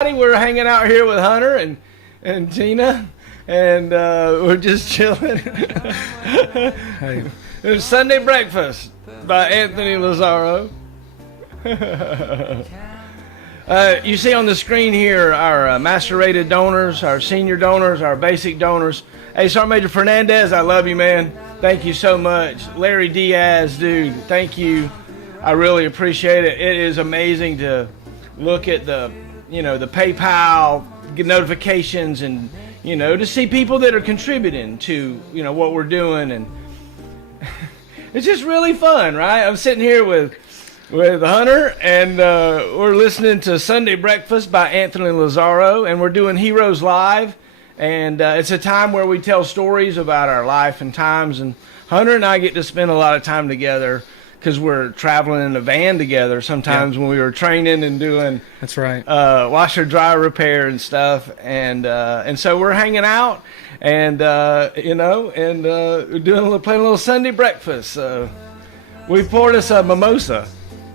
We're hanging out here with Hunter and Tina, and we're just chilling. Hey, It's Sunday Breakfast by Anthony Lazaro. You see on the screen here our master rated donors, our senior donors, our basic donors. Hey, Sergeant Major Fernandez, I love you, man. Thank you so much. Larry Diaz, dude, thank you. I really appreciate it. It is amazing to look at the PayPal notifications and, to see people that are contributing to, what we're doing. And it's just really fun, right? I'm sitting here with Hunter, and we're listening to Sunday Breakfast by Anthony Lazaro, and we're doing Heroes Live. And it's a time where we tell stories about our life and times. And Hunter and I get to spend a lot of time together because we're traveling in a van together sometimes when we were training and doing that's right, washer dryer repair and stuff. And so we're hanging out and playing a little Sunday breakfast. We poured us a mimosa.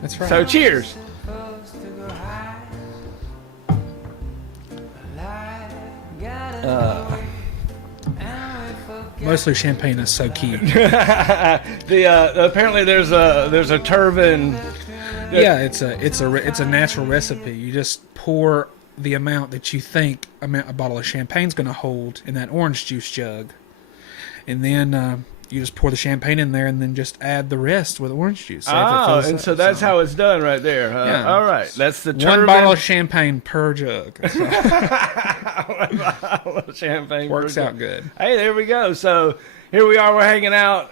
that's right. So cheers. Mostly champagne is so key. Apparently there's a Turvin. Yeah, it's a natural recipe. You just pour the amount that you think a bottle of champagne's going to hold in that orange juice jug, and then you just pour the champagne in there, and then just add the rest with orange juice. So that's how it's done right there. Huh? Yeah. All right, that's the Turvin. One bottle of champagne per jug. So One bottle of champagne works out good. Hey, there we go. So here we are. We're hanging out.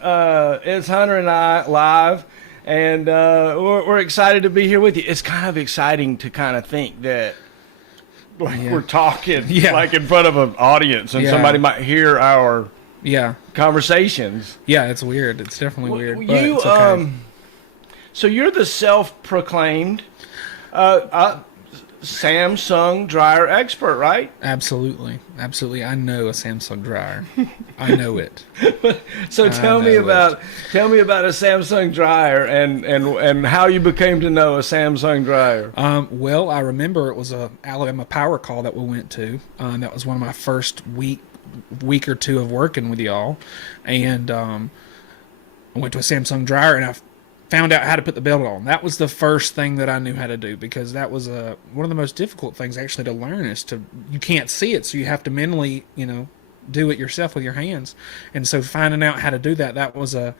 It's Hunter and I live, and we're excited to be here with you. It's kind of exciting to kind of think that we're talking like in front of an audience, and somebody might hear our conversations. Yeah, it's weird. It's definitely weird. But You it's okay. So you're the self-proclaimed Samsung dryer expert, right? Absolutely. I know a Samsung dryer. I know it. So tell me about a Samsung dryer and how you became to know a Samsung dryer. Well, I remember it was a Alabama Power Call that we went to. That was one of my first week or two of working with y'all, and I went to a Samsung dryer, and I found out how to put the belt on. That was the first thing that I knew how to do, because that was one of the most difficult things actually to learn. You can't see it, so you have to mentally do it yourself with your hands. And so finding out how to do that was a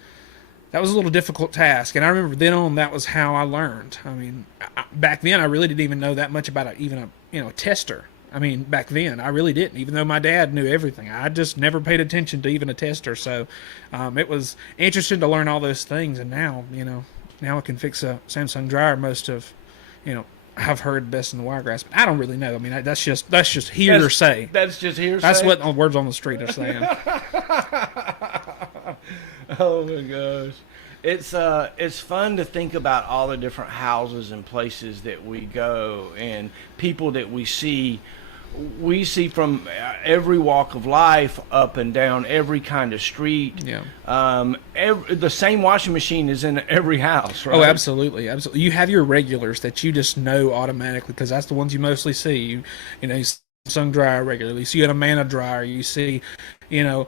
little difficult task. And I remember then on, that was how I learned. I mean, back then I really didn't even know that much about a tester. I mean, back then, I really didn't, even though my dad knew everything. I just never paid attention to even a tester. So it was interesting to learn all those things. And now, now I can fix a Samsung dryer. Most of, I've heard best in the wiregrass. But I don't really know. I mean, that's just hearsay. That's just hearsay? That's what the words on the street are saying. Oh, my gosh. It's fun to think about all the different houses and places that we go and people that we see. We see from every walk of life, up and down every kind of street. Yeah. The same washing machine is in every house, right? Oh, absolutely. You have your regulars that you just know automatically, because that's the ones you mostly see. You Samsung dryer regularly. You see an Amana dryer. You see, a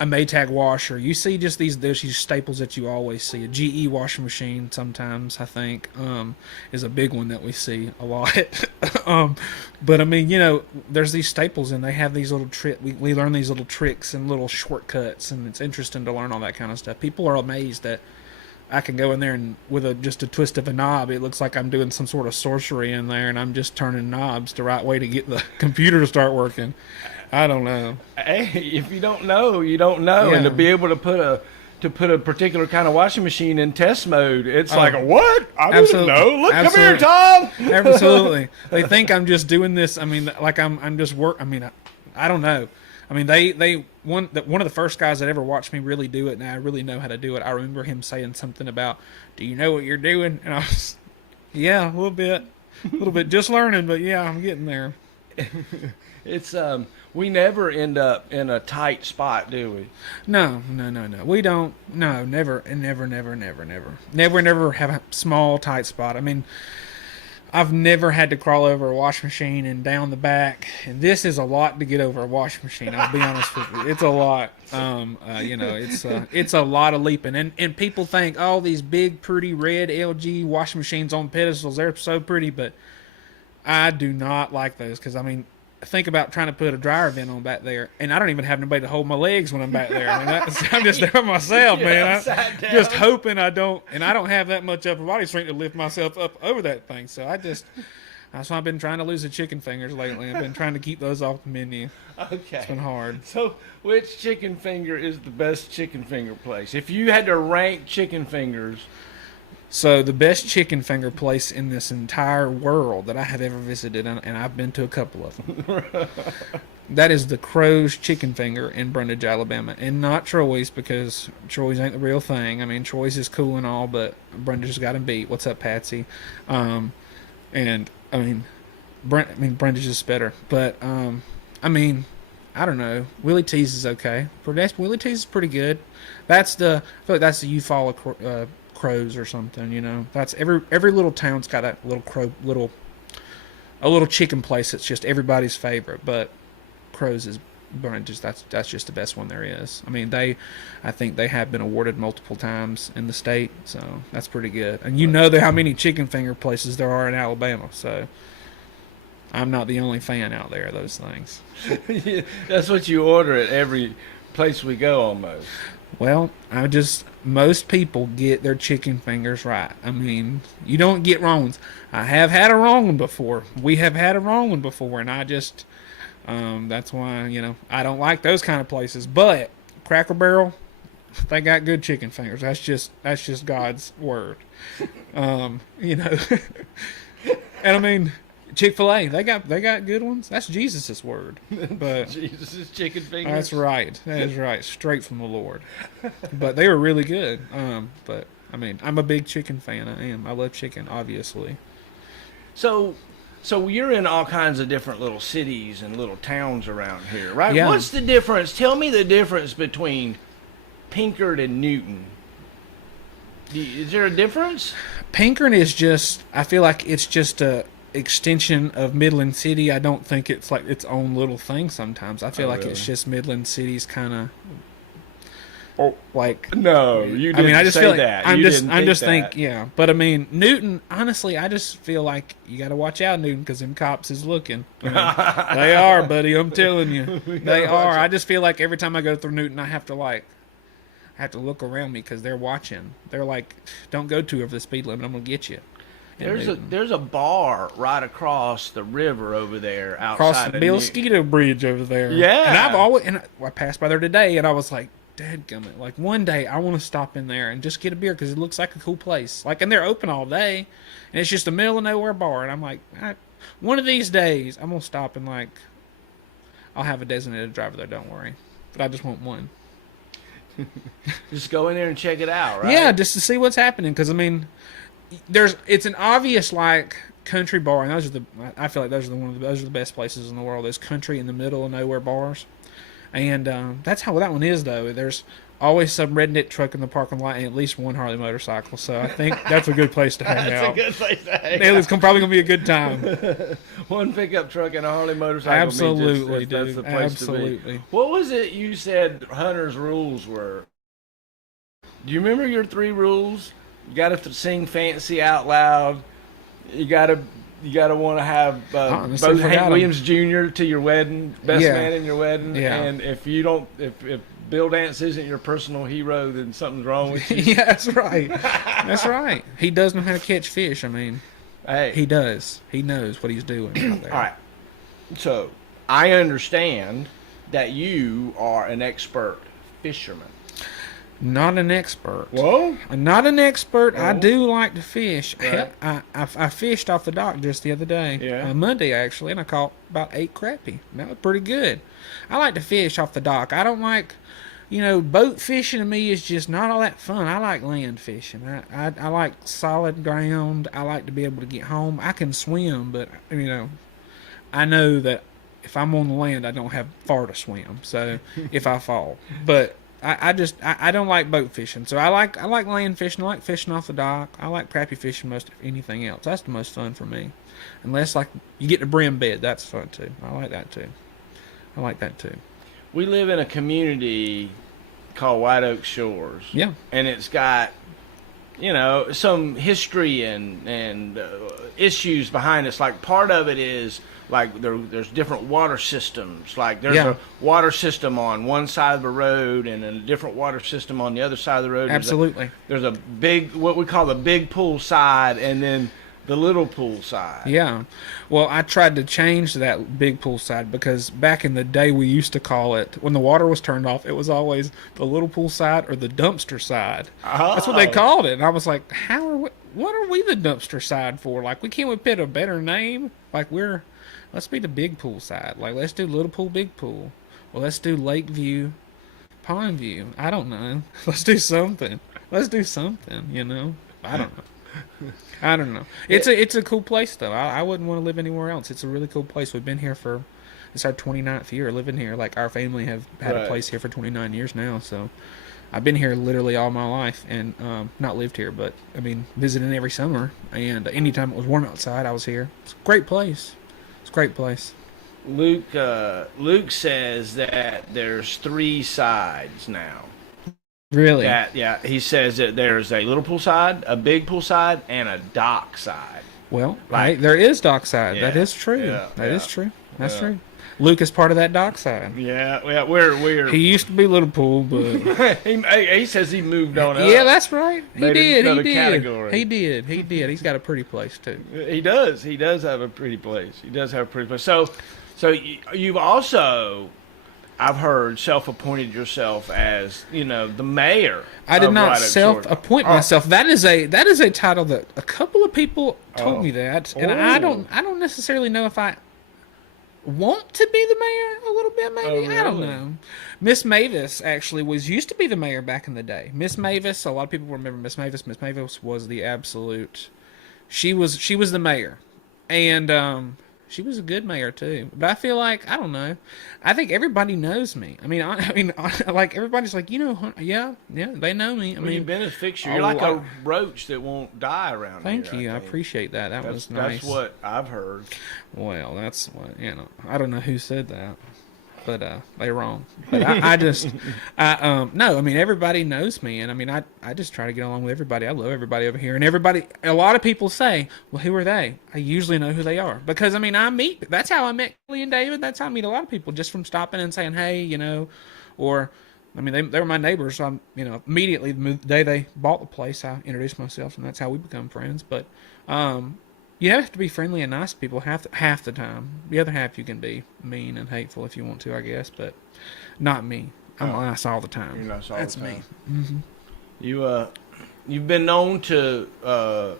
Maytag washer. You see just these staples that you always see. A GE washing machine sometimes, I think, is a big one that we see a lot. But I mean, there's these staples, and they have these little tricks. We learn these little tricks and little shortcuts, and it's interesting to learn all that kind of stuff. People are amazed that I can go in there and with just a twist of a knob, it looks like I'm doing some sort of sorcery in there, and I'm just turning knobs the right way to get the computer to start working. I don't know. Hey, if you don't know, you don't know. Yeah. And to be able to put a particular kind of washing machine in test mode, it's like, what? I didn't know. Look, come here, Tom. Absolutely. They think I'm just doing this. I mean, like I'm just work. I mean, I don't know. I mean, one of the first guys that ever watched me really do it, and I really know how to do it. I remember him saying something about, "Do you know what you're doing?" And I was, yeah, a little bit, just learning, but yeah, I'm getting there. It's we never end up in a tight spot, do we? No. We don't. No, never have a small, tight spot. I mean, I've never had to crawl over a wash machine and down the back, and this is a lot to get over a wash machine. I'll be honest with you, it's a lot. It's a lot of leaping, and people think, oh, these big, pretty red LG washing machines on pedestals, they're so pretty, but I do not like those because I mean, think about trying to put a dryer vent on back there, and I don't even have anybody to hold my legs when I'm back there. I mean, I'm just there by myself, man. I'm just hoping I don't have that much upper body strength to lift myself up over that thing. So that's why I've been trying to lose the chicken fingers lately. I've been trying to keep those off the menu. Okay. It's been hard. So, which chicken finger is the best chicken finger place? If you had to rank chicken fingers. So the best chicken finger place in this entire world that I have ever visited, and I've been to a couple of them, that is the Crow's Chicken Finger in Brundage, Alabama, and not Troy's, because Troy's ain't the real thing. I mean, Troy's is cool and all, but Brundage's got him beat. What's up, Patsy? And I mean, Brundage is better, but I mean, I don't know. Willie T's is okay. Willie T's is pretty good. I feel like that's the Eufaula Crows or something, you know. That's every little town's got a little chicken place that's just everybody's favorite, but Crows is that's just the best one there is. I mean, I think they have been awarded multiple times in the state, so that's pretty good. And you know how many chicken finger places there are in Alabama, so I'm not the only fan out there of those things. Yeah, that's what you order at every place we go almost. Well, most people get their chicken fingers right. I mean, you don't get wrong ones. I have had a wrong one before. We have had a wrong one before, and I just, that's why, you know, I don't like those kind of places. But Cracker Barrel, they got good chicken fingers. That's just God's word. You know, and I mean, Chick-fil-A, they got good ones. That's Jesus' word. But Jesus' chicken fingers. That's right. That is right. Straight from the Lord. But they were really good. But I mean, I'm a big chicken fan. I am. I love chicken, obviously. So you're in all kinds of different little cities and little towns around here, right? Yeah. What's the difference? Tell me the difference between Pinkard and Newton. Is there a difference? Pinkard is just, I feel like it's just a extension of Midland City. I don't think it's like its own little thing sometimes. I feel like really? it's just Midland City's kind of like, no, you didn't. I mean, I just say feel like that. I'm You just didn't think think that. yeah. But I mean, Newton, honestly, I just feel like you got to watch out, Newton, because them cops is looking. You know? They are, buddy. I'm telling you, they are. I just feel like every time I go through Newton, I have to look around me because they're watching. They're like, don't go over the speed limit. I'm gonna get you. There's a bar right across the river over there outside Across the of Bill Newton. Skeeto Bridge over there. Yeah. And I passed by there today, and I was like, dadgummit, like one day I want to stop in there and just get a beer because it looks like a cool place. Like, and they're open all day, and it's just a middle of nowhere bar. And I'm like, one of these days I'm gonna stop and like, I'll have a designated driver there. Don't worry, but I just want one. Just go in there and check it out, right? Yeah, just to see what's happening. Because I mean, it's an obvious like country bar, and I feel like those are the best places in the world. Those country in the middle of nowhere bars, and that's how that one is though. There's always some redneck truck in the parking lot and at least one Harley motorcycle. So I think that's a good place to hang out. That's a good place to hang Yeah, out. it's probably gonna be a good time. One pickup truck and a Harley motorcycle. Absolutely, means that's dude. the place Absolutely. to be. What was it you said Hunter's rules were? Do you remember your 3 rules? You got to sing fancy out loud. You got to want to have both Hank Williams Jr. to your wedding, best man in your wedding. Yeah. And if Bill Dance isn't your personal hero, then something's wrong with you. Yeah, that's right. That's right. He does know how to catch fish. I mean, Hey, he does. He knows what he's doing out there. all right. So I understand that you are an expert fisherman. Not an expert. Whoa. I'm not an expert. Oh. I do like to fish. Right. I fished off the dock just the other day. Yeah. Monday, actually, and I caught about 8 crappie. That was pretty good. I like to fish off the dock. I don't like, boat fishing to me is just not all that fun. I like land fishing. I like solid ground. I like to be able to get home. I can swim, but, I know that if I'm on the land, I don't have far to swim. So if I fall. But I don't like boat fishing. So I like land fishing. I like fishing off the dock. I like crappie fishing most of anything else. That's the most fun for me. Unless like you get to brim bed, that's fun too. I like that too. I like that too. We live in a community called White Oak Shores. Yeah. And it's got, some history and issues behind us. Like part of it is like there's different water systems. Like there's a water system on one side of the road and a different water system on the other side of the road. Absolutely. There's a big, what we call the big pool side, and then the little pool side. Yeah. Well, I tried to change that big pool side because back in the day we used to call it, when the water was turned off, it was always the little pool side or the dumpster side. Oh. That's what they called it. And I was like, what are we the dumpster side for? Like, can't we pick a better name? Like, let's be the big pool side. Like, let's do little pool, big pool. Well, let's do Lake View, Pond View. I don't know. Let's do something. I don't know. I don't know. It's a cool place though. I wouldn't want to live anywhere else. It's a really cool place. We've been here it's our 29th year living here. Like our family have had a place here for 29 years now. So I've been here literally all my life and not lived here, but I mean visiting every summer. And anytime it was warm outside, I was here. It's a great place. It's a great place. Luke says that there's 3 sides now. Really? Yeah. He says that there's a little pool side, a big pool side, and a dock side. Well, right, there is dock side. Yeah, that is true. yeah, That yeah, is true. That's yeah. true. Luke is part of that dock side. Yeah. We're. He used to be little pool, but he says he moved on up. yeah, that's right. He did. Category. He did. He's got a pretty place too. He does. He does have a pretty place. So you've also, I've heard, self-appointed yourself as, the mayor. I did not White Oak Shores. self-appoint myself. That is a title that a couple of people told me that, and I don't necessarily know if I want to be the mayor a little bit. Maybe Really? I don't know. Miss Mavis actually used to be the mayor back in the day. Miss Mavis. A lot of people remember Miss Mavis. Miss Mavis was the absolute. She was the mayor, and she was a good mayor too. But I feel like I don't know. I think everybody knows me. I mean, like everybody's like, yeah, they know me. I mean, you've been a fixture. You're like a roach that won't die around here. Thank you. I appreciate that. That was That's nice. what I've heard. Well, that's what I don't know who said that, but they're wrong. But no. I mean, everybody knows me, and I mean, I just try to get along with everybody. I love everybody over here, and a lot of people say, "Well, who are they?" I usually know who they are because I mean, that's how I met Kelly and David. That's how I meet a lot of people just from stopping and saying, "Hey," or. I mean, they were my neighbors. So immediately the day they bought the place, I introduced myself, and that's how we become friends. But you have to be friendly and nice to people half the time. The other half you can be mean and hateful if you want to, I guess, but not me. I'm nice all the time. You're nice all That's the time. me. Mm-hmm. You've been known to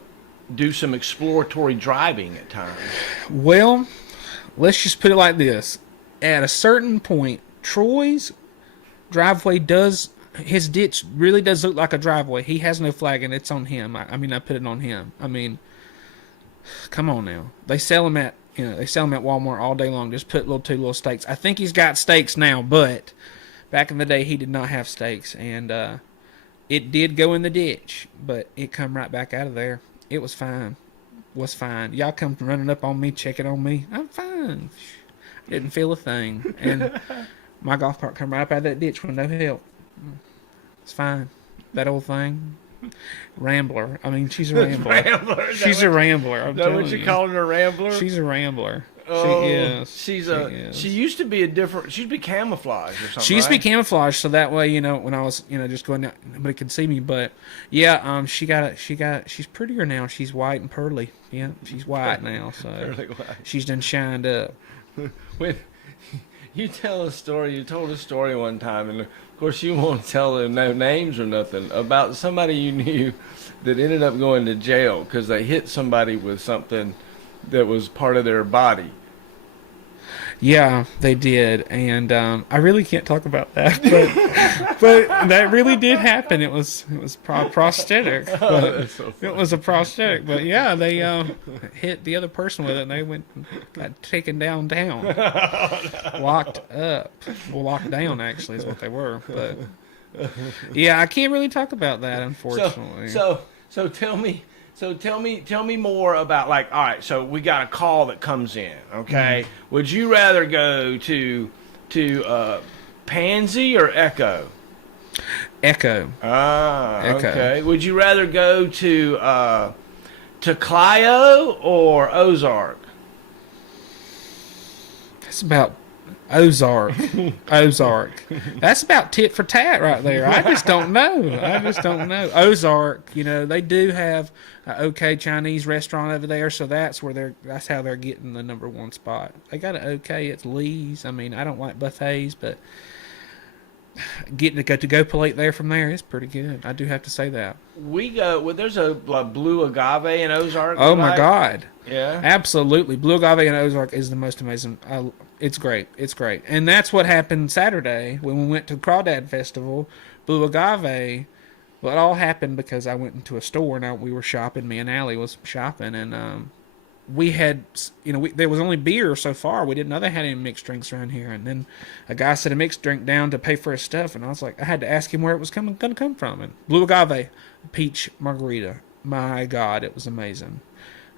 do some exploratory driving at times. Well, let's just put it like this. At a certain point, Troy's driveway his ditch really does look like a driveway. He has no flag, and it's on him. I mean, I put it on him. I mean, come on now. They sell them at Walmart all day long. Just put two little stakes. I think he's got stakes now, but back in the day he did not have stakes, and it did go in the ditch, but it come right back out of there. It was fine. Y'all come running up on me, checking on me. I'm fine. Didn't feel a thing, and my golf cart come right up out of that ditch with no help. It's fine. That old thing. Rambler. I mean, she's a rambler. She's a rambler. Is that what you're calling her, a rambler? She's a rambler. Oh, she is. She used to be she'd be camouflaged or something. She used to be camouflaged, so that way, when I was, just going out, nobody could see me. But yeah, she's prettier now. She's white and pearly. Yeah, she's white now, so she's done shined up. When you told a story one time, and of course you won't tell them no names or nothing, about somebody you knew that ended up going to jail because they hit somebody with something that was part of their body. Yeah, they did, and I really can't talk about that, but that really did happen. It was prosthetic. It was a prosthetic, but yeah, they hit the other person with it, and they got taken down, locked up. Well, locked down actually is what they were. But Yeah, I can't really talk about that, So unfortunately. so tell me more about, like, all right, so we got a call that comes in, okay? Would you rather go to Pansy or Echo? Echo. Ah, Echo. okay. Would you rather go to Clio or Ozark? That's about Ozark. Ozark. That's about tit for tat right there. I just don't know. I just don't know. Ozark, they do have an okay Chinese restaurant over there, so that's how they're getting the number one spot. They got an okay. It's Lee's. I mean, I don't like buffets, but getting to go plate there from there is pretty good. I do have to say that. We go. Well, there's a blue agave in Ozark. Oh You my like? God. Yeah. Absolutely. Blue agave in Ozark is the most amazing. It's great. It's great. And that's what happened Saturday when we went to Crawdad Festival. Blue agave. Well, it all happened because I went into a store and we were shopping. Me and Allie was shopping, and we had, there was only beer so far. We didn't know they had any mixed drinks around here. And then a guy set a mixed drink down to pay for his stuff, and I was like, I had to ask him where it was going to come from. And blue agave, peach margarita. My God, it was amazing.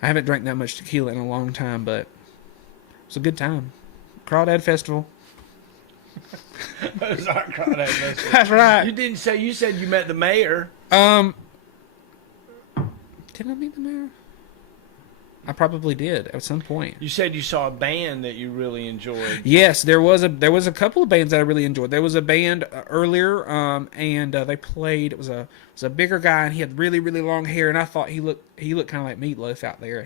I haven't drank that much tequila in a long time, but it was a good time. Crawdad Festival. Ozark Crawdad Festival. That's right. You didn't say. You said you met the mayor. Did I meet the mayor? I probably did at some point. You said you saw a band that you really enjoyed. Yes, there was a couple of bands that I really enjoyed. There was a band earlier, and they played. It was a bigger guy, and he had really really long hair, and I thought he looked kind of like Meatloaf out there.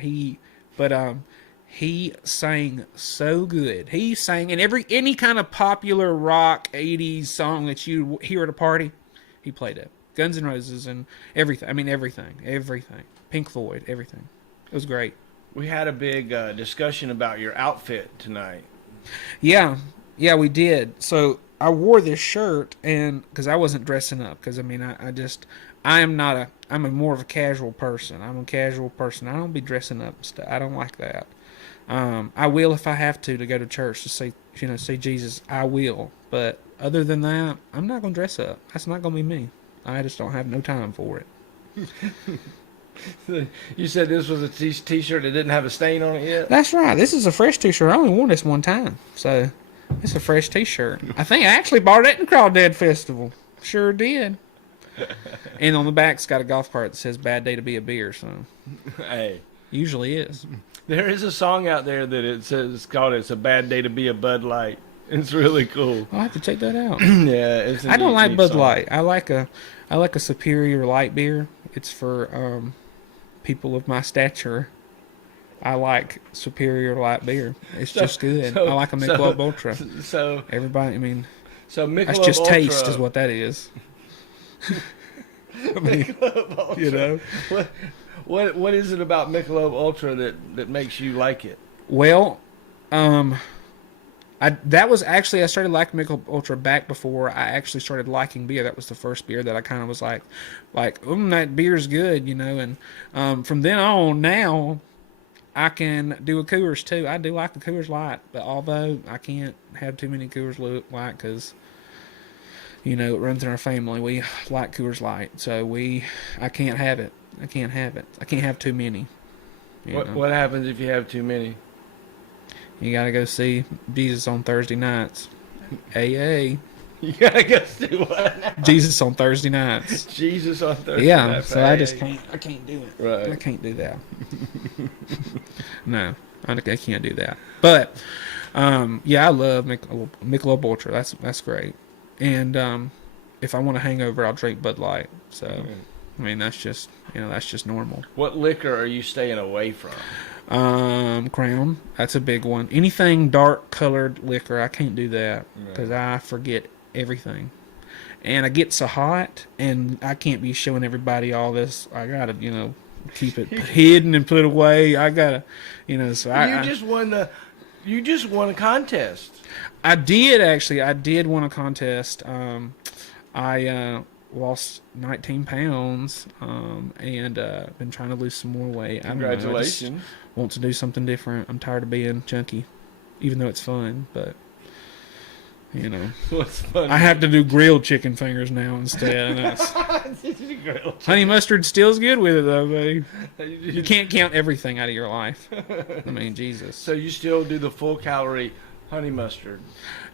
He sang so good. He sang in any kind of popular rock '80s song that you hear at a party. He played it. Guns N' Roses and everything. I mean everything. Pink Floyd, everything. It was great. We had a big discussion about your outfit tonight. Yeah, we did. So I wore this shirt, and because I wasn't dressing up, because I'm more of a casual person. I'm a casual person. I don't be dressing up and stuff. I don't like that. I will if I have to go to church to see Jesus. I will, but other than that, I'm not gonna dress up. That's not gonna be me. I just don't have no time for it. You said this was a t-shirt that didn't have a stain on it yet? That's right. This is a fresh t-shirt. I only wore this one time, so it's a fresh t-shirt. I think I actually bought it at the Crawdad Festival. Sure did. And on the back, it's got a golf cart that says "Bad Day to Be a Beer." So, Hey, usually is. there is a song out there that it's called "It's a Bad Day to Be a Bud Light." It's really cool. I'll have to check that out. Yeah, I don't like Bud song. Light. I like a Superior light beer. It's for people of my stature. I like Superior light beer. It's just good. I like a Michelob Ultra. So Everybody, I mean, so Michelob that's just Ultra, taste, is what that is. I mean, Michelob Ultra. What is it about Michelob Ultra that makes you like it? Well, I started liking Michelob Ultra back before I actually started liking beer. That was the first beer that I kind of was like, that beer's good, and from then on, now I can do a Coors too. I do like the Coors Light, but although I can't have too many Coors Light because it runs in our family. We like Coors Light, so I can't have it. I can't have too many. What happens if you have too many? You gotta go see Jesus on Thursday nights. AA. You gotta go see what now? Jesus on Thursday nights. Jesus on Thursday Yeah, night. so I just can't. I can't do it. Right. I can't do that. No, I can't do that. But I love Michelob Ultra. That's great. And if I want a hangover, I'll drink Bud Light. So I mean, that's just normal. What liquor are you staying away from? Crown. That's a big one. Anything dark colored liquor, I can't do that because I forget everything. And I get so hot, and I can't be showing everybody all this. I gotta, keep it hidden and put away. I gotta, so you just won a contest. I did actually. I did win a contest. I lost 19 pounds, and been trying to lose some more weight. Congratulations. I don't know, I want to do something different. I'm tired of being chunky, even though it's fun, but You know, What's funny? I have to do grilled chicken fingers now instead. And honey mustard still's good with it though, buddy. You can't count everything out of your life. I mean, Jesus. So you still do the full calorie honey mustard?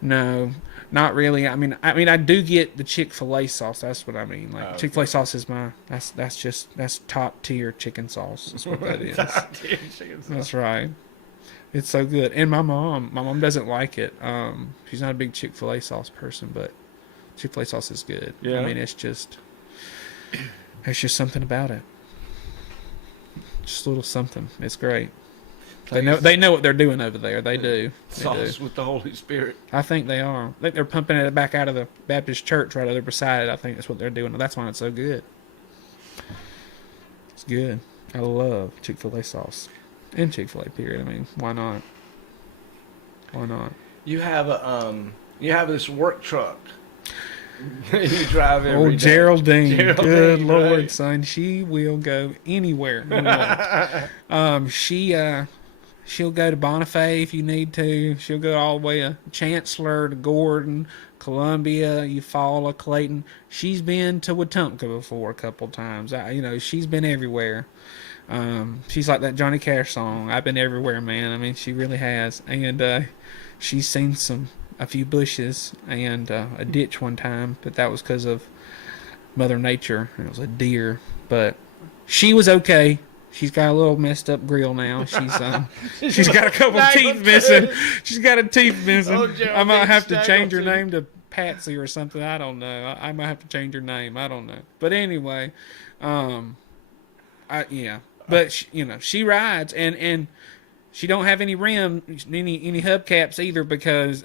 No, not really. I mean, I do get the Chick-fil-A sauce. That's what I mean. Like Chick-fil-A sauce is that's top tier chicken sauce. That's what that is. Top tier chicken sauce. That's right. It's so good. And my mom doesn't like it. She's not a big Chick-fil-A sauce person, but Chick-fil-A sauce is good. Yeah. I mean, there's just something about it. Just a little something. It's great. They know what they're doing over there. They do. Sauce with the Holy Spirit. I think they are. I think they're pumping it back out of the Baptist church right over beside it. I think that's what they're doing. That's why it's so good. It's good. I love Chick-fil-A sauce. And Chick-fil-A, period. I mean, why not? Why not? You have this work truck. You drive every day. Geraldine. Good Lord, right. son. She will go anywhere you want. She'll go to Bonifay if you need to. She'll go all the way to Chancellor, to Gordon, Columbia, Eufaula, Clayton. She's been to Wetumpka before a couple times. She's been everywhere. She's like that Johnny Cash song, I've been everywhere, man. I mean, she really has. And she's seen a few bushes and a ditch one time, but that was because of Mother Nature. It was a deer, but she was okay. She's got a little messed up grill now. She's got a couple teeth missing. She's got a teeth missing. I might have to change her name to Patsy or something. I don't know. I might have to change her name. I don't know. But anyway, But she rides and she don't have any any hubcaps either because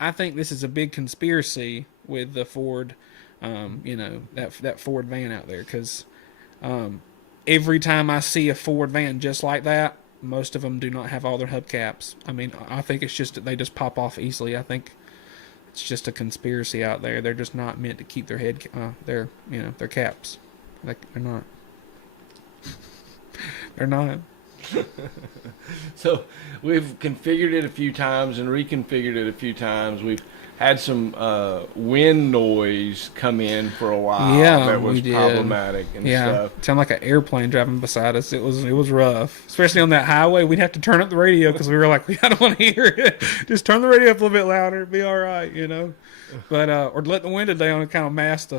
I think this is a big conspiracy with the Ford, that Ford van out there because every time I see a Ford van just like that, most of them do not have all their hubcaps. I mean, I think it's just that they just pop off easily. I think it's just a conspiracy out there. They're just not meant to keep their their caps. Like they're not. They're not. So we've configured it a few times and reconfigured it a few times. We've had some wind noise come in for a while. Yeah, that was we did. problematic and stuff. It sounded like an airplane driving beside us. It was rough, especially on that highway. We'd have to turn up the radio because we were like, I don't want to hear it. Just turn the radio up a little bit louder. It'd be all right, But or let the window down and kind of mask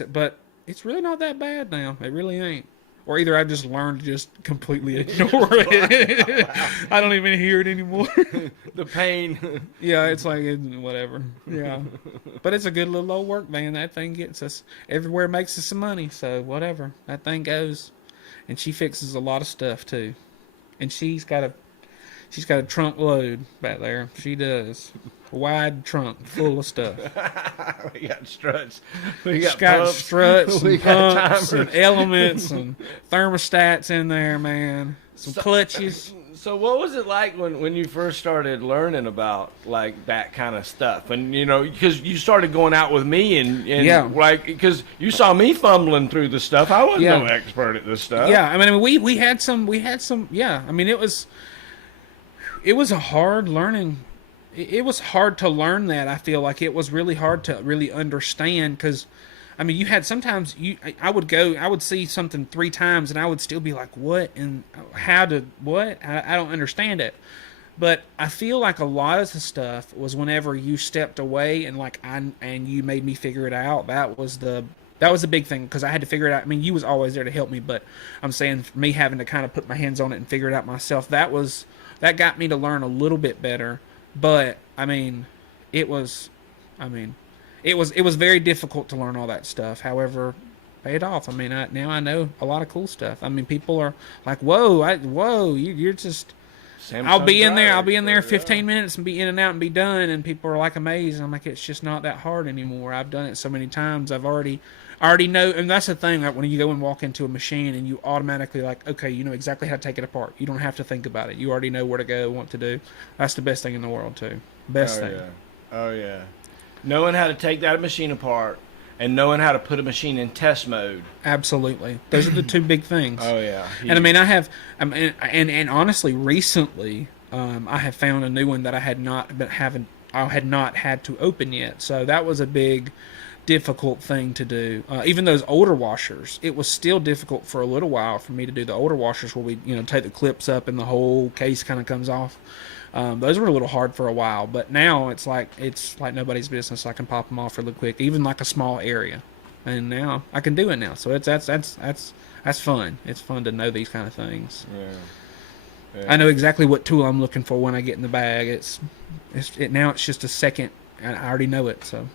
it. But it's really not that bad now. It really ain't. Or either I've just learned to just completely ignore it. I don't even hear it anymore. The pain. Yeah, it's like whatever. Yeah, but it's a good little old work van. That thing gets us everywhere, makes us some money. So whatever, that thing goes. And she fixes a lot of stuff too. And she's got a trunk load back there. She does. A wide trunk full of stuff. We got struts. She's got struts and pumps and elements and thermostats in there, man. Some clutches. So what was it like when you first started learning about like that kind of stuff? And because you started going out with me and like because you saw me fumbling through the stuff. I wasn't no expert at this stuff. Yeah, I mean we had some. Yeah, I mean it was a hard learning. It was hard to learn that. I feel like it was really hard to really understand because, I mean, you had sometimes I would see something 3 times and I would still be like, what and how to what? I don't understand it. But I feel like a lot of the stuff was whenever you stepped away and you made me figure it out. That was the big thing because I had to figure it out. I mean, you was always there to help me, but I'm saying for me having to kind of put my hands on it and figure it out myself. That got me to learn a little bit better. But I mean, it was very difficult to learn all that stuff. However, paid off. I mean, now I know a lot of cool stuff. I mean, people are like, "Whoa, you're just." I'll be in there 15 minutes and be in and out and be done. And people are like amazed. And I'm like, it's just not that hard anymore. I've done it so many times. I already know. And that's the thing. Like when you go and walk into a machine and you automatically like, okay, you know exactly how to take it apart. You don't have to think about it. You already know where to go, what to do. That's the best thing in the world too. Best thing. Yeah. Oh yeah. Knowing how to take that machine apart and knowing how to put a machine in test mode. Absolutely. Those are the 2 big things. Oh yeah. And I mean, and honestly, recently, I have found a new one that I had not I had not had to open yet. So that was a big difficult thing to do. Even those older washers, it was still difficult for a little while for me to do the older washers where we, take the clips up and the whole case kind of comes off. Those were a little hard for a while, but now it's like nobody's business. I can pop them off really quick, even like a small area, and now I can do it now. So that's fun. It's fun to know these kind of things. Yeah. I know exactly what tool I'm looking for when I get in the bag. Now it's just a second, and I already know it. So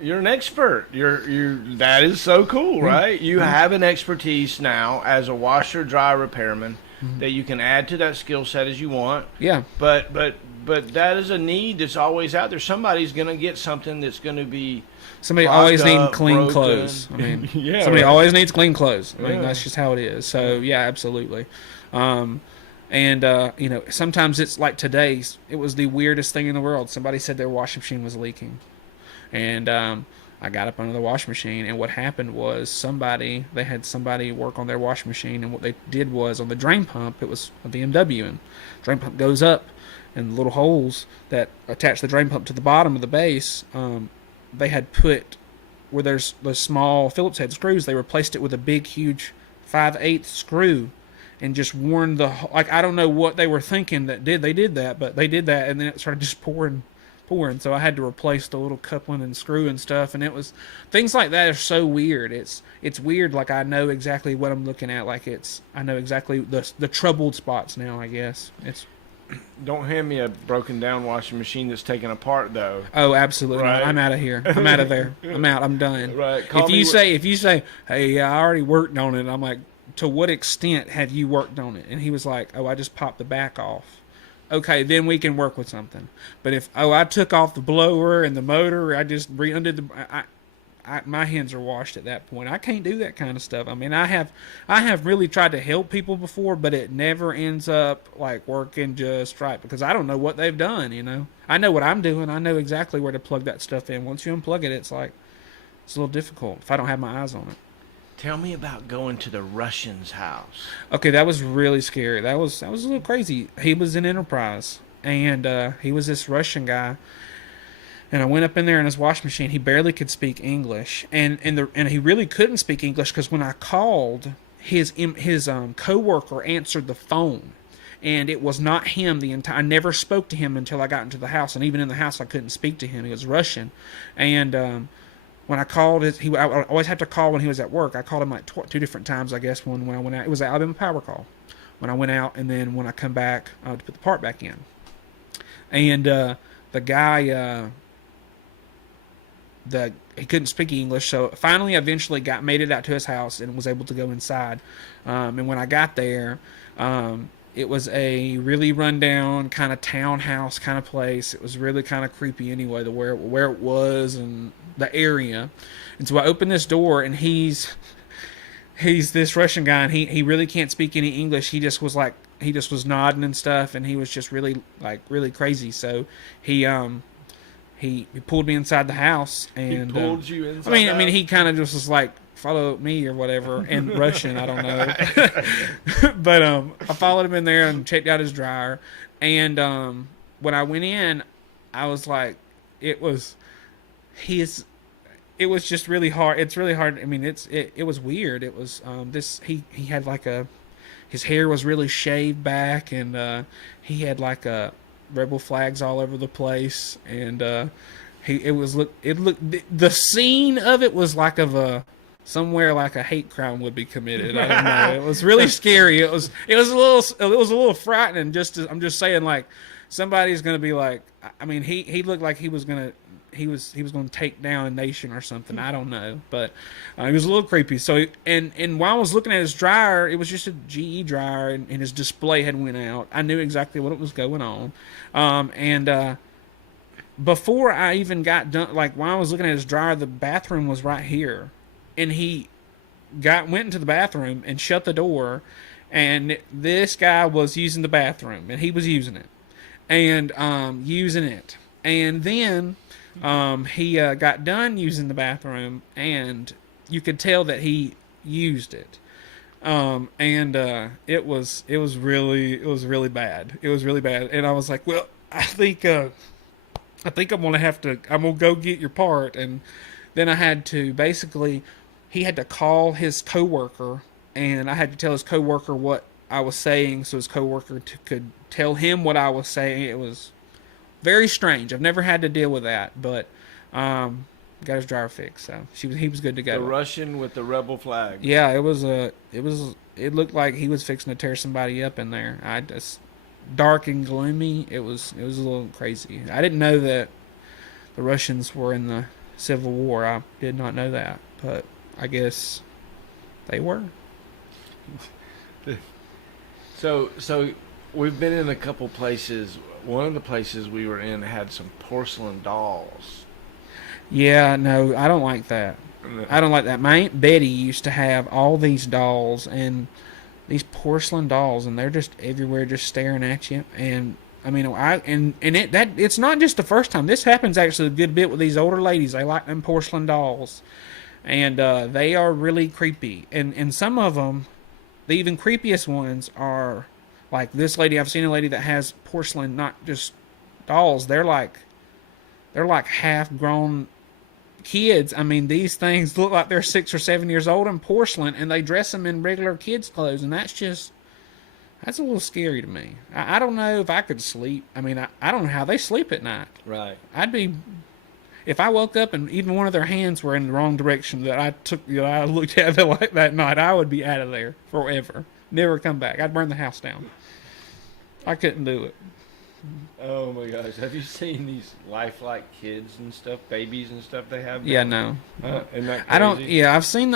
you're an expert. That is so cool, right? You have an expertise now as a washer dry repairman that you can add to that skill set as you want. Yeah. But that is a need that's always out there. Somebody's going to get something that's going to be somebody always needs clean broken. Clothes. I mean, yeah, somebody always needs clean clothes. I mean, that's just how it is. So yeah, absolutely. Sometimes it's like today's. It was the weirdest thing in the world. Somebody said their washing machine was leaking, and I got up under the washing machine, and what happened was they had somebody work on their washing machine, and what they did was on the drain pump, it was a BMW, and drain pump goes up, and the little holes that attach the drain pump to the bottom of the base, they had put where there's the small Phillips head screws, they replaced it with a big, huge 5/8 screw, and just worn I don't know what they were thinking they did that, but they did that, and then it started just pouring. So I had to replace the little coupling and screw and stuff, and it was things like that are so weird. It's weird. Like I know exactly what I'm looking at. I know exactly the troubled spots now. I guess Don't hand me a broken down washing machine that's taken apart though. Oh, absolutely. Right? I'm out of here. I'm out of there. I'm out. I'm done. Right. If you say, hey, I already worked on it, I'm like, to what extent have you worked on it? And he was like, oh, I just popped the back off. Okay, then we can work with something. But if I took off the blower and the motor, I just undid my hands are washed at that point. I can't do that kind of stuff. I mean, I have really tried to help people before, but it never ends up like working just right because I don't know what they've done. I know what I'm doing. I know exactly where to plug that stuff in. Once you unplug it, it's a little difficult if I don't have my eyes on it. Tell me about going to the Russian's house. Okay, that was really scary. That was a little crazy. He was in Enterprise, and he was this Russian guy. And I went up in there in his wash machine. He barely could speak English, and he really couldn't speak English because when I called, his coworker answered the phone, and it was not him the entire. I never spoke to him until I got into the house, and even in the house I couldn't speak to him. He was Russian, and when I called, I always have to call when he was at work. I called him like two different times, I guess. When I went out, it was an Alabama Power call. When I went out, and then when I come back to put the part back in, and the guy. He couldn't speak English, so finally, eventually made it out to his house and was able to go inside. And when I got there, it was a really rundown kind of townhouse kind of place. It was really kind of creepy anyway, where it was and the area. And so I opened this door, and he's this Russian guy, and he really can't speak any English. He just was nodding and stuff, and he was just really crazy. So He pulled me inside the house, and he pulled you inside. I mean, he kind of just was like, "Follow me" or whatever in Russian. I don't know, but I followed him in there and checked out his dryer. And when I went in, I was like, it was just really hard. It's really hard. I mean, it was weird. It was he had his hair was really shaved back, and he had rebel flags all over the place, and the scene of it was somewhere like a hate crime would be committed. I don't know. It was really scary. It was a little frightening. I'm just saying, somebody's gonna be like. I mean, he looked like he was gonna take down a nation or something. I don't know, but he was a little creepy. So and while I was looking at his dryer, it was just a GE dryer, and his display had went out. I knew exactly what was going on, and before I even got done, while I was looking at his dryer, the bathroom was right here, and he went into the bathroom and shut the door, and this guy was using the bathroom, and he was using it, and and then. He got done using the bathroom, and you could tell that he used it. It was really bad. It was really bad. And I was like, well, I think I think I'm gonna go get your part. And then I had to basically, he had to call his coworker, and I had to tell his coworker what I was saying, so his coworker could tell him what I was saying. It was very strange. I've never had to deal with that, but got his dryer fixed, so he was good to go. The Russian with the rebel flag. Yeah, it looked like he was fixing to tear somebody up in there. I just dark and gloomy. It was a little crazy. I didn't know that the Russians were in the Civil War. I did not know that, but I guess they were. So we've been in a couple places. One of the places we were in had some porcelain dolls. Yeah, no, I don't like that. I don't like that. My Aunt Betty used to have all these dolls, and these porcelain dolls, and they're just everywhere, just staring at you. And I mean, it's not just the first time. This happens actually a good bit with these older ladies. They like them porcelain dolls, and they are really creepy. And some of them, the even creepiest ones, are like this lady. I've seen a lady that has porcelain, not just dolls. They're like half grown kids. I mean, these things look like they're 6 or 7 years old in porcelain, and they dress them in regular kids' clothes, and that's a little scary to me. I don't know if I could sleep. I mean, I don't know how they sleep at night. Right. If I woke up and even one of their hands were in the wrong direction that I looked at it like that night, I would be out of there forever. Never come back. I'd burn the house down. I couldn't do it. Oh my gosh! Have you seen these lifelike kids and stuff, babies and stuff they have? Yeah, no. Isn't that crazy? I don't. Yeah, I've seen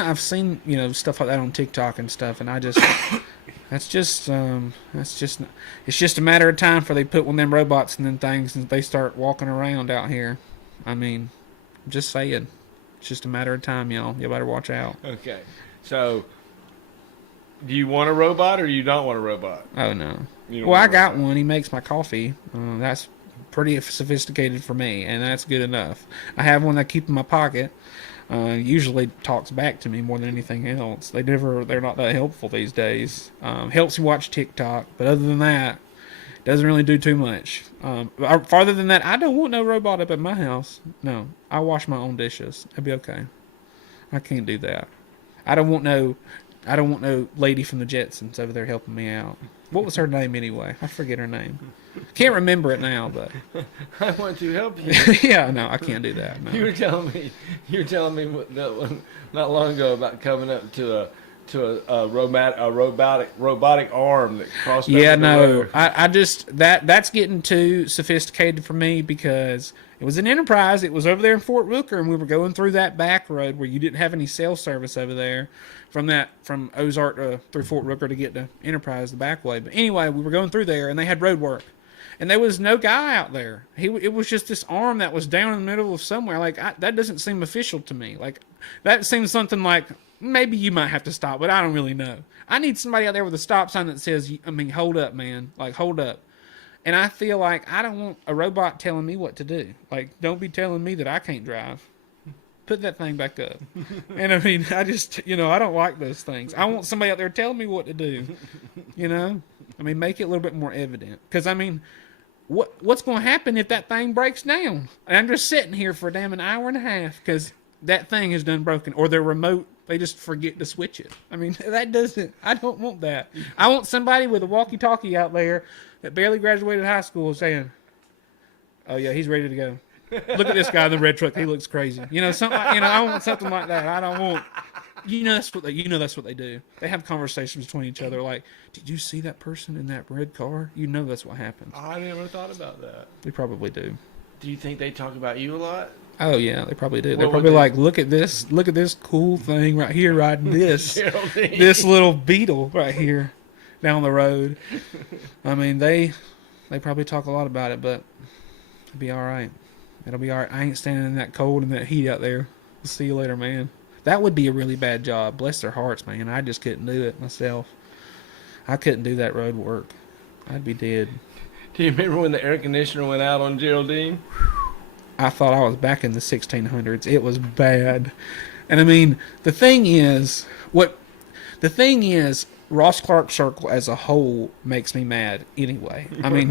stuff like that on TikTok and stuff, and I just it's just a matter of time before they put one of them robots in them things and they start walking around out here. I mean, I'm just saying, it's just a matter of time, y'all. You better watch out. Okay, so do you want a robot or you don't want a robot? Oh no. Well, I got one. He makes my coffee. That's pretty sophisticated for me, and that's good enough. I have one that I keep in my pocket. Usually talks back to me more than anything else. They're not that helpful these days. Helps me watch TikTok, but other than that, doesn't really do too much. Farther than that, I don't want no robot up at my house. No, I wash my own dishes. I'd be okay. I can't do that. I don't want no lady from the Jetsons over there helping me out. What was her name anyway? I forget her name. Can't remember it now, but I want to help you. Yeah, no, I can't do that. No. You were telling me that not long ago about coming up to a robotic arm that crossed. Yeah, over the no, road. I just that's getting too sophisticated for me because it was an Enterprise. It was over there in Fort Rooker, and we were going through that back road where you didn't have any cell service over there from Ozark through Fort Rooker to get to Enterprise the back way. But anyway, we were going through there, and they had road work, and there was no guy out there. It was just this arm that was down in the middle of somewhere. Like that doesn't seem official to me. Like that seems something like maybe you might have to stop, but I don't really know. I need somebody out there with a stop sign that says, hold up, man. Like, hold up. And I feel like I don't want a robot telling me what to do. Like, don't be telling me that I can't drive. Put that thing back up. And I mean, I just, I don't like those things. I want somebody out there telling me what to do. I mean, make it a little bit more evident. Because, I mean, what's going to happen if that thing breaks down? And I'm just sitting here for an hour and a half because that thing is done broken. Or their remote, they just forget to switch it. I mean, I don't want that. I want somebody with a walkie-talkie out there that barely graduated high school saying, oh yeah, he's ready to go. Look at this guy in the red truck. He looks crazy. Something like, I want something like that. I don't want, that's what they do. They have conversations between each other. Like, did you see that person in that red car? That's what happens. I never thought about that. They probably do. Do you think they talk about you a lot? Oh yeah, they probably do. They're probably like, look at this cool thing right here riding this little beetle right here down the road. I mean, they probably talk a lot about it, but it'll be all right. It'll be all right. I ain't standing in that cold and that heat out there. We'll see you later, man. That would be a really bad job. Bless their hearts, man. I just couldn't do it myself. I couldn't do that road work. I'd be dead. Do you remember when the air conditioner went out on Geraldine? I thought I was back in the 1600s. It was bad. And I mean, the thing is, Ross Clark Circle as a whole makes me mad anyway. I mean,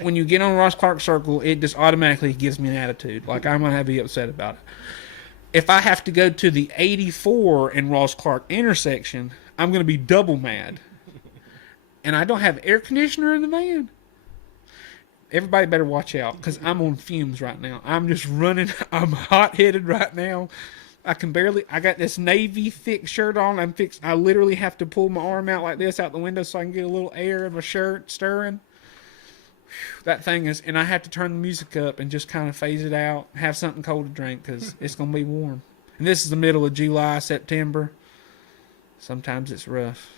when you get on Ross Clark Circle, it just automatically gives me an attitude. Like, I'm going to be upset about it. If I have to go to the 84 in Ross Clark intersection, I'm going to be double mad. And I don't have air conditioner in the van. Everybody better watch out, because I'm on fumes right now. I'm just running. I'm hot-headed right now. I got this navy thick shirt on. I literally have to pull my arm out like this out the window so I can get a little air in my shirt stirring. Whew, that thing is, and I have to turn the music up and just kind of phase it out. Have something cold to drink because it's going to be warm. And this is the middle of July, September. Sometimes it's rough.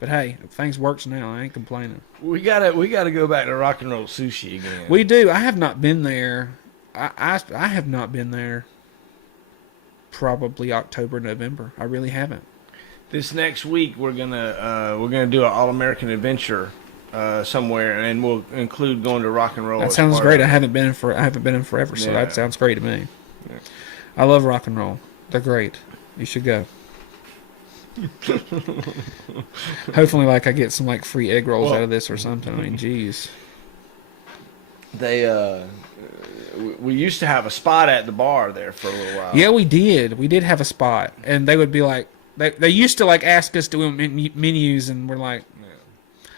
But hey, if things works now, I ain't complaining. We gotta go back to Rock and Roll Sushi again. We do. I have not been there. I have not been there. Probably October, November. I really haven't. This next week we're gonna do an All-American Adventure somewhere, and we'll include going to Rock and Roll. That sounds great. I haven't been in forever, so that sounds great to me. Yeah. I love Rock and Roll. They're great. You should go. Hopefully, I get some free egg rolls out of this or something. I mean, geez. We used to have a spot at the bar there for a little while. Yeah, we did. We did have a spot, and they would be like, they used to ask us to do menus, and we're like,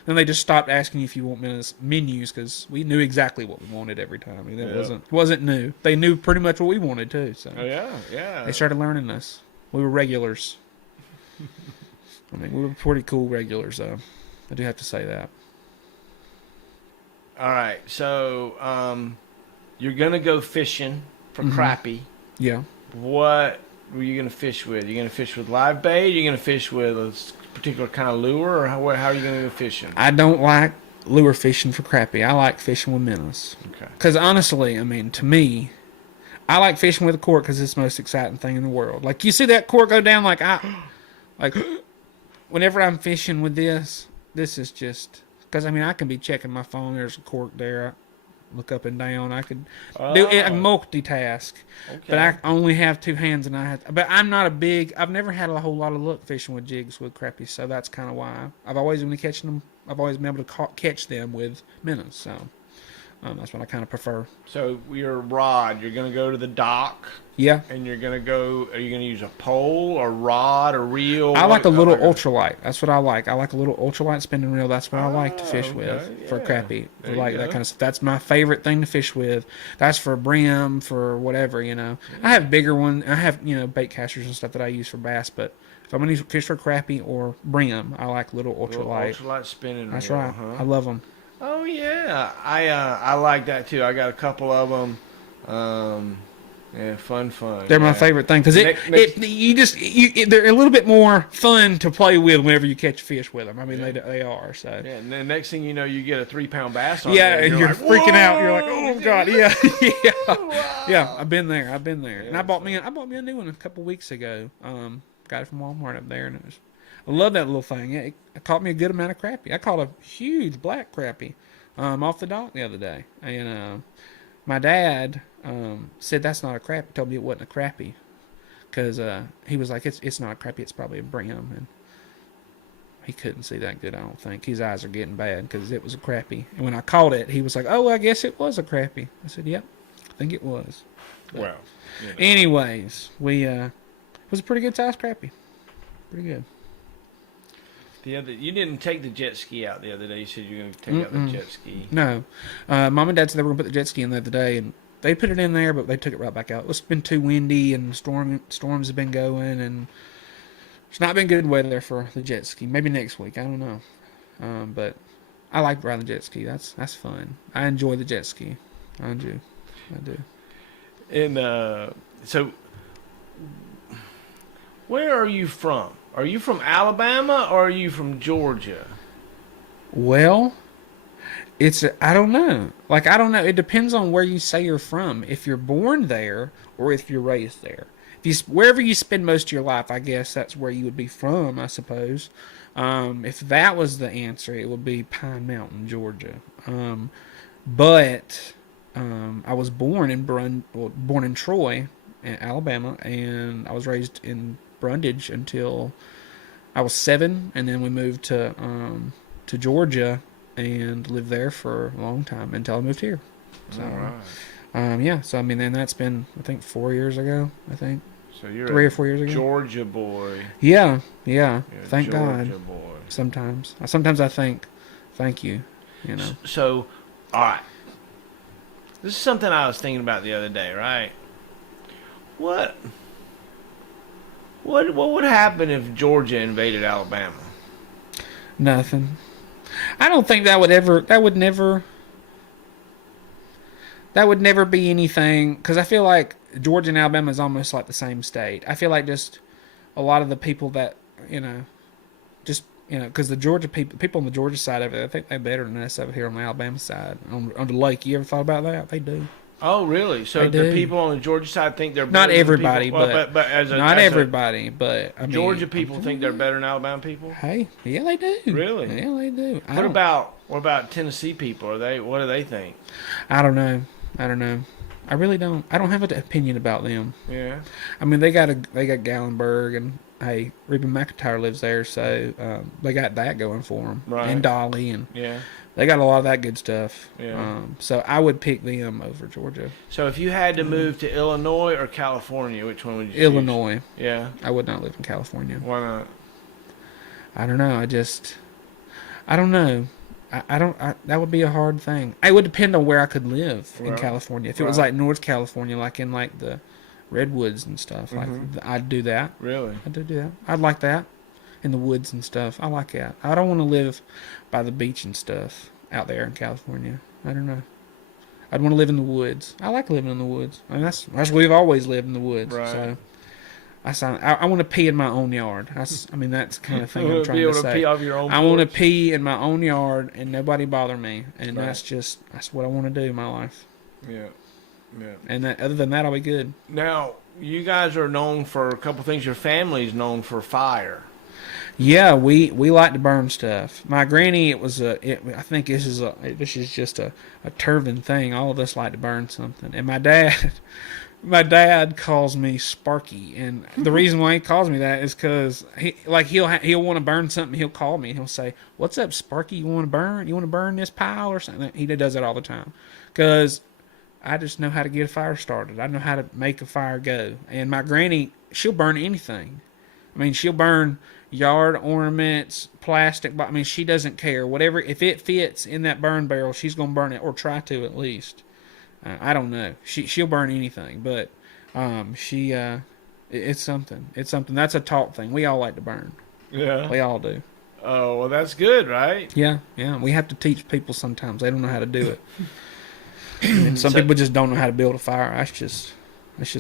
then they just stopped asking if you want menus because we knew exactly what we wanted every time. I mean, it wasn't new. They knew pretty much what we wanted too. So yeah. They started learning us. We were regulars. I mean, we were pretty cool regulars, though. I do have to say that. All right, so you're gonna go fishing for crappie. Yeah. What were you gonna fish with? You gonna fish with live bait? You gonna fish with a particular kind of lure, or how are you gonna go fishing? I don't like lure fishing for crappie. I like fishing with minnows. Okay. Because honestly, I mean, to me, I like fishing with a cork because it's the most exciting thing in the world. Like, you see that cork go down, whenever I'm fishing with this is just, because I mean, I can be checking my phone. There's a cork there. I look up and down. I could do it, multitask. Okay. But I only have two hands, and but I'm not I've never had a whole lot of luck fishing with jigs with crappie, so that's kind of why I've always been able to catch them with minnows. So that's what I kind of prefer. So your rod, you're going to go to the dock. Yeah. And are you going to use a pole or rod or reel? I like a little ultralight. That's what I like. I like a little ultralight spinning reel. That's what I like to fish with for crappie. That kind of stuff. That's my favorite thing to fish with. That's for brim, for whatever, Yeah. I have bigger ones. I have, bait casters and stuff that I use for bass, but if I'm going to fish for crappie or brim, I like little ultralight. Ultralight spinning That's reel. right. Huh? I love them. Oh yeah, I like that too. I got a couple of them. Yeah, fun. They're my favorite thing because they're a little bit more fun to play with whenever you catch fish with them. I mean, they are. So yeah, and then next thing you know, you get a 3-pound bass on. Yeah, and you're freaking out. You're like, oh god, yeah. Wow. Yeah. I've been there, and I bought me a new one a couple weeks ago. Got it from Walmart up there, and I love that little thing. It caught me a good amount of crappie. I caught a huge black crappie off the dock the other day. And my dad said that's not a crappie. Told me it wasn't a crappie. Because he was like, it's not a crappie, it's probably a brim. And he couldn't see that good, I don't think. His eyes are getting bad because it was a crappie. And when I caught it, he was like, oh, I guess it was a crappie. I said, yep, I think it was. But well. Anyways, it was a pretty good sized crappie. Pretty good. You didn't take the jet ski out the other day. You said you were going to take out the jet ski. No. Mom and Dad said they were going to put the jet ski in the other day, and they put it in there, but they took it right back out. It's been too windy, and storms have been going, and it's not been good weather for the jet ski. Maybe next week. I don't know. But I like riding the jet ski. That's fun. I enjoy the jet ski. I do. And so, where are you from? Are you from Alabama or are you from Georgia? Well, I don't know. I don't know. It depends on where you say you're from. If you're born there or if you're raised there. Wherever you spend most of your life, I guess that's where you would be from, I suppose. If that was the answer, it would be Pine Mountain, Georgia. But I was born in Troy, Alabama, and I was raised in Brundage until I was 7, and then we moved to Georgia and lived there for a long time until I moved here. So, All right. yeah. So I mean, then that's been, I think, 4 years ago. I think So you're 3 a or 4 years ago. Georgia boy. Yeah. You're Thank a God. Georgia boy. Sometimes I think, thank you. You know. So, all right. This is something I was thinking about the other day, right? What would happen if Georgia invaded Alabama? Nothing. I don't think that would never be anything, because I feel like Georgia and Alabama is almost like the same state. I feel like just a lot of the people that, because the Georgia people on the Georgia side of it, I think they're better than us over here on the Alabama side, on the lake. You ever thought about that? They do. Oh, really? So the people on the Georgia side think they're better not than everybody, people? but as a, not as everybody, but I mean, Georgia people think they're better than Alabama people. Hey, yeah, they do. Really? Yeah, they do. What about Tennessee people? What do they think? I don't know. I really don't. I don't have an opinion about them. Yeah. I mean, they got Gallenberg, and hey, Reuben McIntyre lives there, so they got that going for them. Right. And Dolly, and Yeah. they got a lot of that good stuff. Yeah. So I would pick them over Georgia. So if you had to move to Illinois or California, which one would you choose? Illinois. Yeah. I would not live in California. Why not? I don't know. I don't know. That would be a hard thing. It would depend on where I could live in Right. California. If it was like North California, like in like the redwoods and stuff, like I'd do that. Really? I'd do that. I'd like that in the woods and stuff. I like that. I don't want to live by the beach and stuff out there in California. I don't know. I'd want to live in the woods. I like living in the woods. I mean, that's we've always lived in the woods. Right. So I want to pee in my own yard. That's the kind of thing I'm trying be able to to say. pee off your own I want to porch? pee in my own yard and nobody bother me, and Right. that's what I want to do in my life. Yeah. Yeah. And other than that, I'll be good. Now, you guys are known for a couple things. Your family's known for fire. Yeah, we like to burn stuff. My granny, I think this is just a Turvin thing. All of us like to burn something. And my dad calls me Sparky, and the reason why he calls me that is because he'll want to burn something. He'll call me and he'll say, "What's up, Sparky? You want to burn? You want to burn this pile or something?" He does that all the time because I just know how to get a fire started. I know how to make a fire go. And my granny, she'll burn anything. I mean, she'll burn yard ornaments, plastic. I mean, she doesn't care. Whatever, if it fits in that burn barrel, she's gonna burn it, or try to at least. I don't know. She'll burn anything, but it's something. It's something. That's a talk thing. We all like to burn. Yeah. We all do. Oh, well, that's good, right? Yeah. We have to teach people sometimes. They don't know how to do it. And some people just don't know how to build a fire. That's just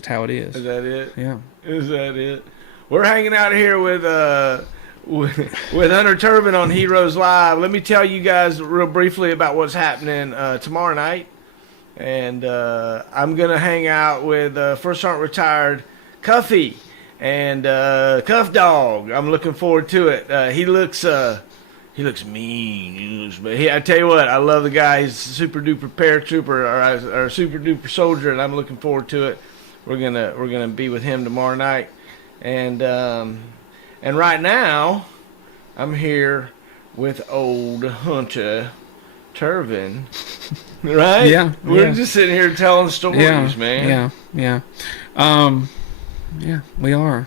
how it is. Is that it? Yeah. Is that it? We're hanging out here with Hunter Turvin on Heroes Live. Let me tell you guys real briefly about what's happening tomorrow night. And I'm going to hang out with First Sergeant Retired Cuffy and Cuff Dog. I'm looking forward to it. He looks mean. I tell you what, I love the guy. He's a super duper paratrooper or super duper soldier, and I'm looking forward to it. We're gonna be with him tomorrow night, and right now I'm here with old Hunter Turvin. Right? Yeah. We're just sitting here telling stories, man. Yeah. Yeah, we are.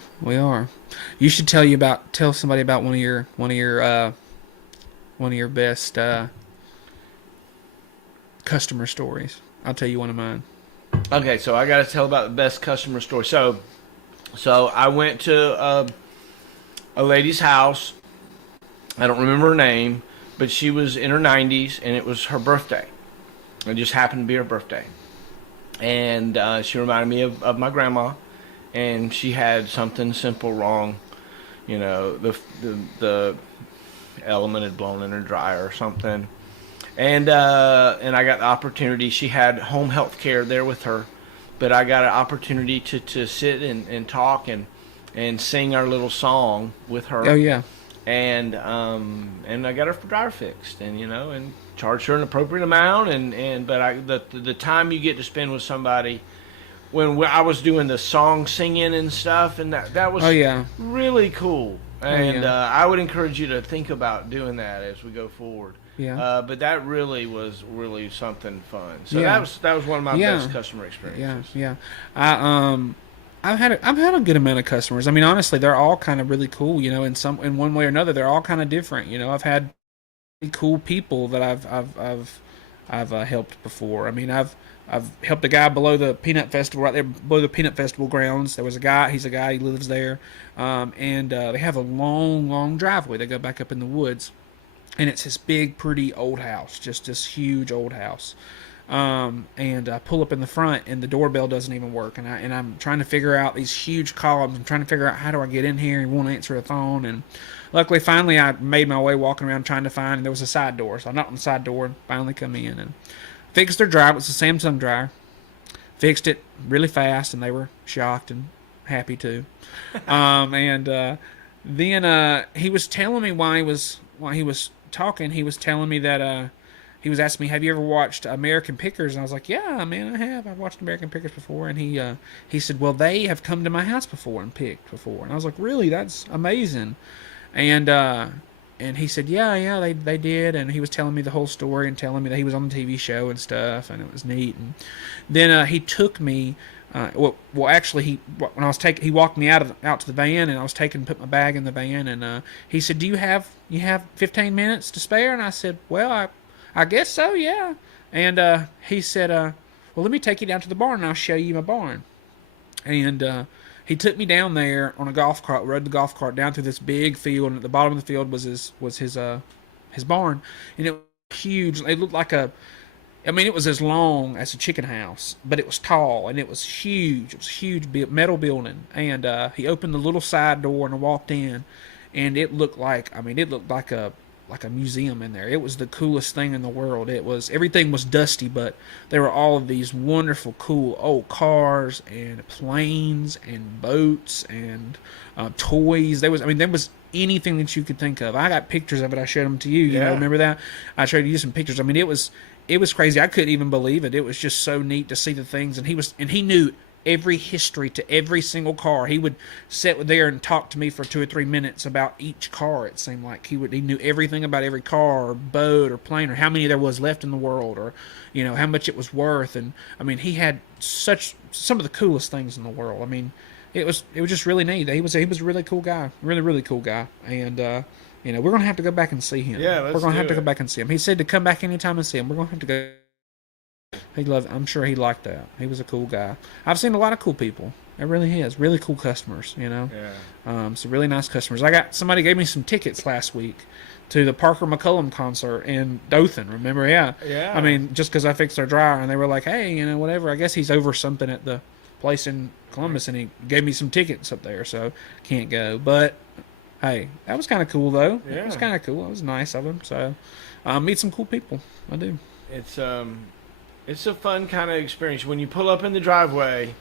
You should tell somebody about one of your best customer stories. I'll tell you one of mine. Okay, so I got to tell about the best customer story. So I went to a lady's house. I don't remember her name, but she was in her 90s, and it was her birthday. It just happened to be her birthday. And she reminded me of my grandma, and she had something simple wrong. You know, the element had blown in her dryer or something. And I got the opportunity. She had home health care there with her, but I got an opportunity to sit and talk and sing our little song with her. Oh yeah. And I got her dryer fixed, and charged her an appropriate amount, but the time you get to spend with somebody, when I was doing the song singing and stuff, and that was Oh yeah. really cool. And yeah. I would encourage you to think about doing that as we go forward. Yeah. But that really was really something fun. So Yeah. that was one of my Yeah. best customer experiences. Yeah. I've had a good amount of customers. I mean, honestly, they're all kind of really cool, in one way or another. They're all kind of different. I've had really cool people that I've helped before. I mean, I've helped a guy below the Peanut Festival, right there below the Peanut Festival grounds. There was a guy. He's a guy. He lives there, and they have a long driveway. They go back up in the woods, and it's this big, pretty old house, just this huge old house. And I pull up in the front, and the doorbell doesn't even work. And I'm trying to figure out these huge columns. I'm trying to figure out how do I get in here. He won't answer the phone. And luckily, finally, I made my way walking around trying to find. And there was a side door, so I knocked on the side door and finally come in and fixed their dryer. It was a Samsung dryer. Fixed it really fast, and they were shocked and happy too. Then he was telling me while he was talking, he was telling me that he was asking me, "Have you ever watched American Pickers?" And I was like, "Yeah, man, I have. I've watched American Pickers before." And he said, "Well, they have come to my house before and picked before." And I was like, "Really? That's amazing." And he said, "Yeah, they did." And he was telling me the whole story and telling me that he was on the TV show and stuff, and it was neat. And then he took me. Actually, when I was he walked me out to the van, and I was put my bag in the van, and he said, "Do you have 15 minutes to spare?" And I said, "Well, I guess so, yeah." And he said, "Well, let me take you down to the barn, and I'll show you my barn." And he took me down there on a golf cart, rode the golf cart down through this big field, and at the bottom of the field was his barn, and it was huge. It looked like it was as long as a chicken house, but it was tall, and it was huge. It was a huge metal building. And he opened the little side door, and I walked in, and it looked like a museum in there. It was the coolest thing in the world. Everything was dusty, but there were all of these wonderful, cool old cars and planes and boats and toys. There was anything that you could think of. I got pictures of it. I showed them to you. You know, remember that? I showed you some pictures. I mean, it was crazy. I couldn't even believe it. It was just so neat to see the things. And he knew every history to every single car. He would sit there and talk to me for 2 or 3 minutes about each car. It seemed like he knew everything about every car or boat or plane, or how many there was left in the world, or how much it was worth. And I mean, he had some of the coolest things in the world. I mean, it was just really neat. He was a really cool guy, really cool guy. And we're gonna have to go back and see him. Yeah, we're gonna have to go back and see him. He said to come back anytime and see him. We're gonna have to go. I'm sure he liked that. He was a cool guy. I've seen a lot of cool people. It really is. Really cool customers, Yeah. Some really nice customers. Somebody gave me some tickets last week to the Parker McCullum concert in Dothan, remember? Yeah. Yeah. I mean, just because I fixed their dryer, and they were like, "Hey, whatever. I guess he's over something at the place in Columbus," and he gave me some tickets up there, so can't go. But, hey, that was kind of cool, though. Yeah. It was kind of cool. It was nice of him. So, meet some cool people. I do. It's a fun kind of experience. When you pull up in the driveway,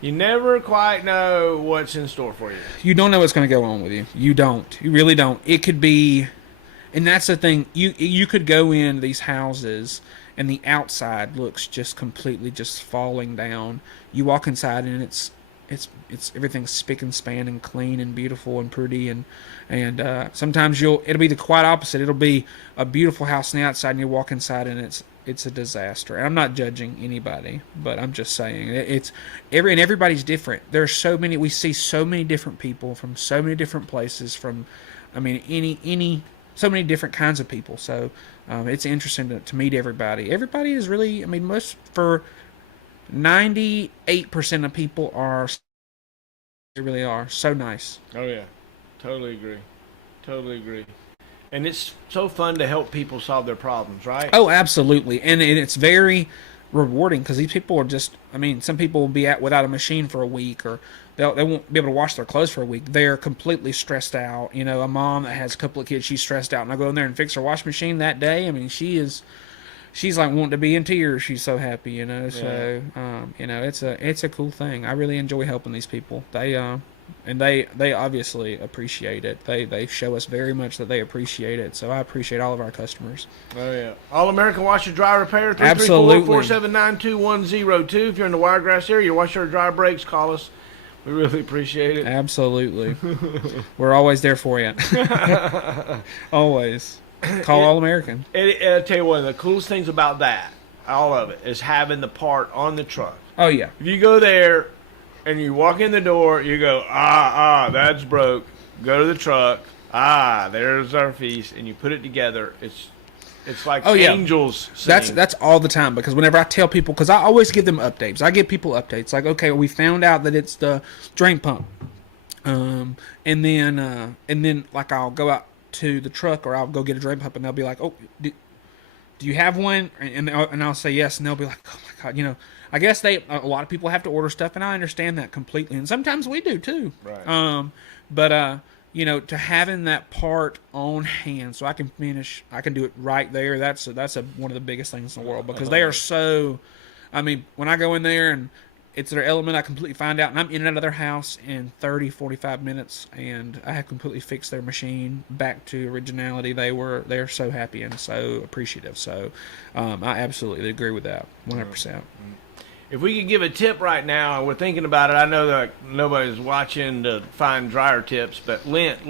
you never quite know what's in store for you. You don't know what's going to go on with you. You don't. You really don't. It could be, and that's the thing. You could go in these houses, and the outside looks just completely just falling down. You walk inside, and it's everything's spick and span and clean and beautiful and pretty, and sometimes it'll be the quite opposite. It'll be a beautiful house on the outside, and you walk inside, and it's a disaster. And I'm not judging anybody, but I'm just saying everybody's different. There's we see so many different people from so many different places, from so many different kinds of people. So it's interesting to meet everybody. Everybody is really, most for 98% of people they really are so nice. Oh yeah, totally agree. And it's so fun to help people solve their problems, right? Oh, absolutely. And it's very rewarding, because these people are just, some people will be without a machine for a week, or they won't be able to wash their clothes for a week. They're completely stressed out. A mom that has a couple of kids, she's stressed out, and I go in there and fix her washing machine that day. She's like wanting to be in tears. She's so happy, So, it's a cool thing. I really enjoy helping these people. They obviously appreciate it. They show us very much that they appreciate it. So I appreciate all of our customers. Oh yeah, All American Washer Dry Repair. Absolutely. 334-479-2102. If you're in the Wiregrass area, your washer or dryer breaks, call us. We really appreciate it. Absolutely. We're always there for you. Always. Call All American. I'll tell you one of the coolest things about that, all of it, is having the part on the truck. Oh, yeah. If you go there and you walk in the door, you go, that's broke. Go to the truck. There's our feast, and you put it together. It's like angels singing. That's all the time, because whenever I tell people, because I always give them updates. I give people updates like, okay, we found out that it's the drain pump, and then like I'll go out to the truck or I'll go get a drain pump, and they'll be like, oh, do you have one? And I'll say yes, and they'll be like, oh my god, I guess a lot of people have to order stuff, and I understand that completely, and sometimes we do too. Right. But to having that part on hand so I can do it right there, that's one of the biggest things in the world, because they are so, when I go in there and it's their element, I completely find out, and I'm in and out of their house in 30, 45 minutes, and I have completely fixed their machine back to originality. They're so happy and so appreciative. So I absolutely agree with that 100%. If we could give a tip right now, and we're thinking about it, I know that nobody's watching to find dryer tips, but lint,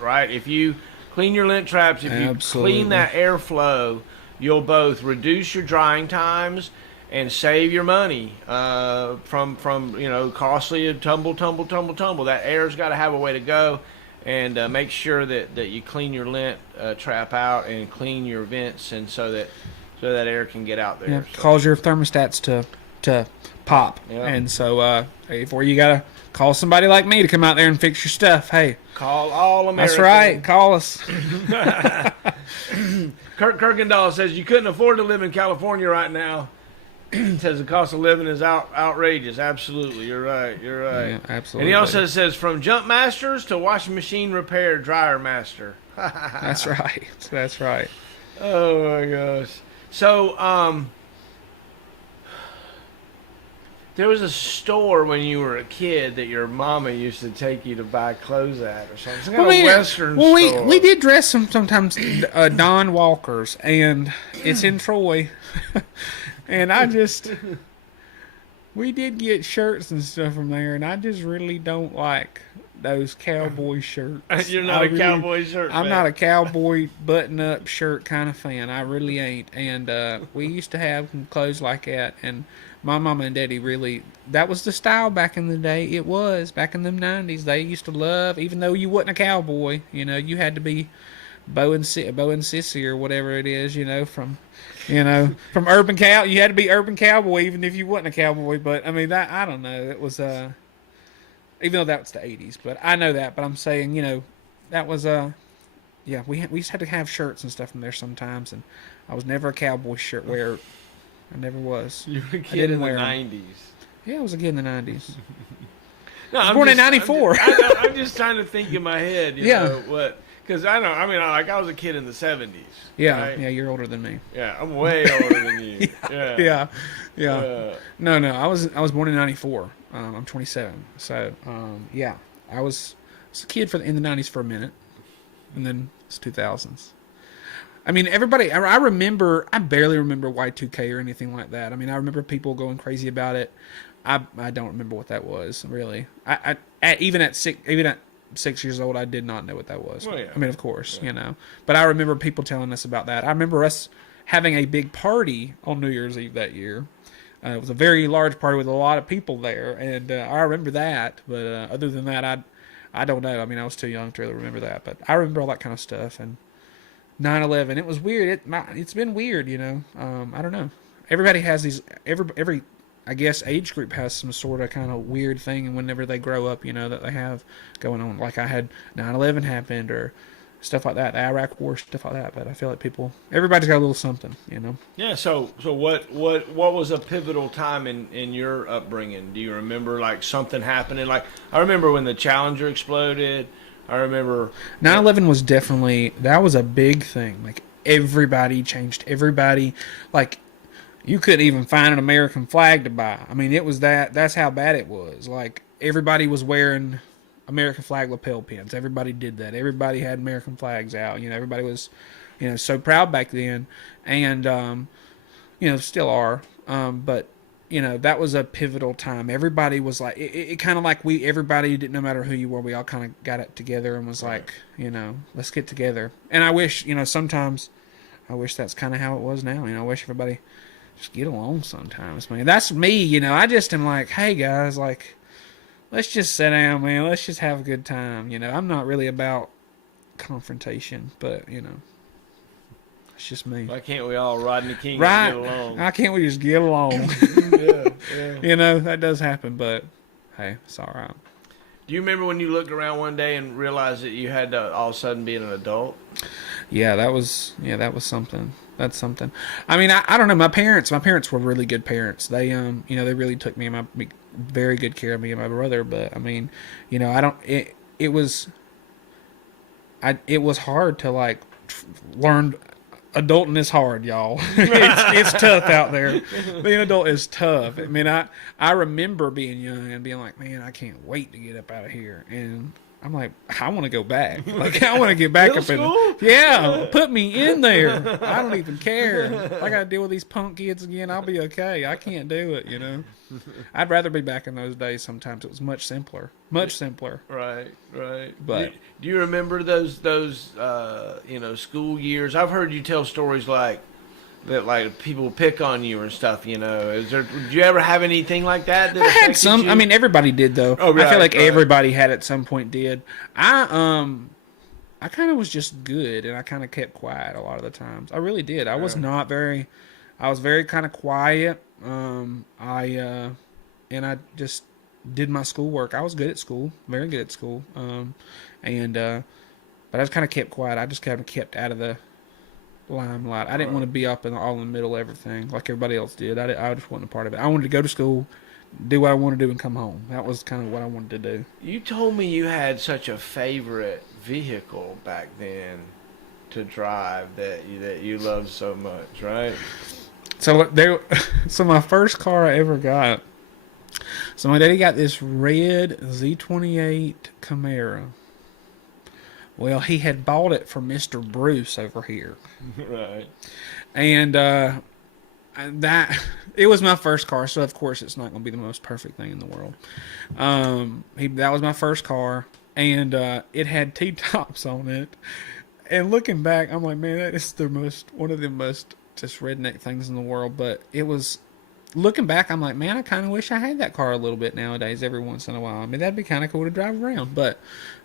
right? If you clean your lint traps, if you clean that airflow, you'll both reduce your drying times and save your money from costly tumble. That air's got to have a way to go, and make sure that you clean your lint trap out and clean your vents, and so that air can get out there. Yeah, cause your thermostats to pop. Yeah. And so before you gotta call somebody like me to come out there and fix your stuff, hey, call All American. That's right, call us. Kurt Kirkendall says you couldn't afford to live in California right now. Says the cost of living is outrageous. Absolutely, you're right. Yeah, absolutely. And he also says from jump masters to washing machine repair dryer master. That's right. Oh my gosh. So there was a store when you were a kid that your mama used to take you to buy clothes at, or something. Some kind of Western store. We did dress sometimes Don Walkers, and it's in Troy. And we did get shirts and stuff from there, and I just really don't like those cowboy shirts. You're not a cowboy shirt fan. I'm not a cowboy button-up shirt kind of fan. I really ain't. And we used to have some clothes like that, and my mama and daddy really, that was the style back in the day. It was. Back in them 90s, they used to love, even though you wasn't a cowboy, you had to be Bo and Sissy or whatever it is, from Urban Cow. You had to be Urban Cowboy even if you wasn't a cowboy. But, I don't know. It was, even though that was the 80s. But I know that. But I'm saying, that was, we used to have to have shirts and stuff from there sometimes. And I was never a cowboy shirt wearer. I never was. You were a kid in the 90s. Yeah, I was a kid in the 90s. No, I was born in 94. I'm just trying to think in my head, what... Because I was a kid in the 70s. Yeah, right? yeah, you're older than me. Yeah, I'm way older than you. Yeah. No, I was born in 94. I'm 27. So, I was a kid in the 90s for a minute, and then it's 2000s. Everybody, I barely remember Y2K or anything like that. I remember people going crazy about it. I don't remember what that was, really. Even at 6 years old, I did not know what that was. Well, yeah. Of course, But I remember people telling us about that. I remember us having a big party on New Year's Eve that year. It was a very large party with a lot of people there, and I remember that. But other than that, I don't know. I was too young to really remember that. But I remember all that kind of stuff. And 9/11, it was weird. It's been weird, I don't know. Everybody has these. Every I guess age group has some sort of kind of weird thing, and whenever they grow up, that they have going on. Like I had 9/11 happened, or stuff like that, the Iraq War, stuff like that. But I feel like everybody's got a little something, Yeah. So what was a pivotal time in your upbringing? Do you remember like something happening? Like I remember when the Challenger exploded. I remember 9/11 was definitely, that was a big thing. Like everybody changed. Everybody, like. You couldn't even find an American flag to buy. It was that's how bad it was. Like, everybody was wearing American flag lapel pins. Everybody did that. Everybody had American flags out. Everybody was, so proud back then. And, still are. But that was a pivotal time. Everybody was like, it kind of like everybody didn't, no matter who you were, we all kind of got it together and was like, let's get together. And I wish, sometimes I wish that's kind of how it was now. I wish everybody just get along sometimes, man. That's me, I just am like, hey guys, like, let's just sit down, man. Let's just have a good time. I'm not really about confrontation, but, it's just me. Why can't we all Rodney King Right. get along? Why can't we just get along? Yeah. That does happen, but hey, it's all right. Do you remember when you looked around one day and realized that you had to all of a sudden be an adult? Yeah, that was something. That's something. I mean, I don't know. My parents were really good parents. They they really took very good care of me and my brother. But I mean, it was hard to like learn. Adulting is hard, y'all. it's tough out there. Being an adult is tough. I mean, I remember being young and being like, man, I can't wait to get up out of here. And I'm like, I want to go back. Like, I want to get back up in. Yeah, put me in there. I don't even care. If I got to deal with these punk kids again, I'll be okay. I can't do it, I'd rather be back in those days. Sometimes it was much simpler. Right. But do you remember those school years? I've heard you tell stories like that, like people pick on you and stuff. Did you ever have anything like that? I had some. You? I mean, everybody did though. Oh, right, I feel like right. everybody had at some point did. I kind of was just good, and I kind of kept quiet a lot of the times. I really did. I was very kind of quiet. I just did my schoolwork. I was good at school, very good at school. But I just kind of kept quiet. I just kind of kept out of the limelight. I didn't want to be up all in the middle of everything like everybody else did. I just wasn't a part of it. I wanted to go to school, do what I wanted to do, and come home. That was kind of what I wanted to do. You told me you had such a favorite vehicle back then to drive that you loved so much, right? So my first car I ever got. So my daddy got this red Z28 Camaro. Well, he had bought it from Mr. Bruce over here. Right. And that it was my first car, so of course it's not going to be the most perfect thing in the world. That was my first car, and it had T-tops on it. And looking back, I'm like, man, that is one of the most just redneck things in the world. But it was, looking back, I'm like, man, I kind of wish I had that car a little bit nowadays every once in a while. I mean, that'd be kind of cool to drive around. But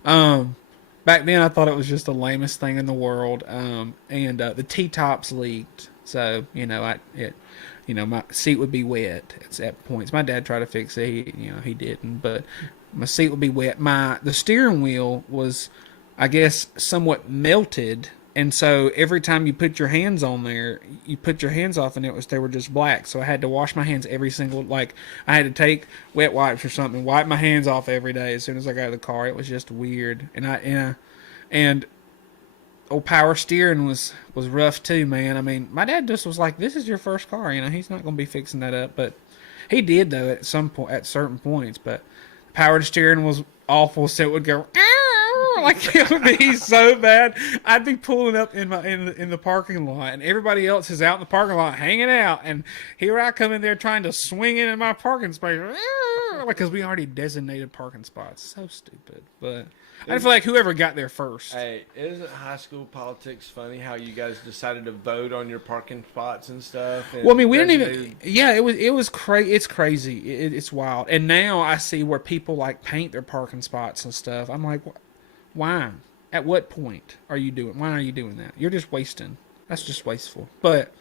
back then, I thought it was just the lamest thing in the world. And the T-tops leaked. So, my seat would be wet at points. My dad tried to fix it. He didn't. But my seat would be wet. The steering wheel was, I guess, somewhat melted. And so every time you put your hands on there, you put your hands off, and they were just black. So I had to wash my hands I had to take wet wipes or something, and wipe my hands off every day as soon as I got out of the car. It was just weird. And old power steering was rough too, man. I mean, my dad just was like, "This is your first car, he's not going to be fixing that up." But he did though at certain points. But power steering was awful, so it would go. Like, it would be so bad. I'd be pulling up in the parking lot, and everybody else is out in the parking lot hanging out, and here I come in there trying to swing in my parking space, because we already designated parking spots. So stupid, but I feel like whoever got there first. Hey, isn't high school politics funny? How you guys decided to vote on your parking spots and stuff? Well, I mean, we didn't even. Yeah, it was crazy. It's crazy. It's wild. And now I see where people like paint their parking spots and stuff. I'm like, why? At what point are you doing? Why are you doing that? You're just wasting. That's just wasteful. But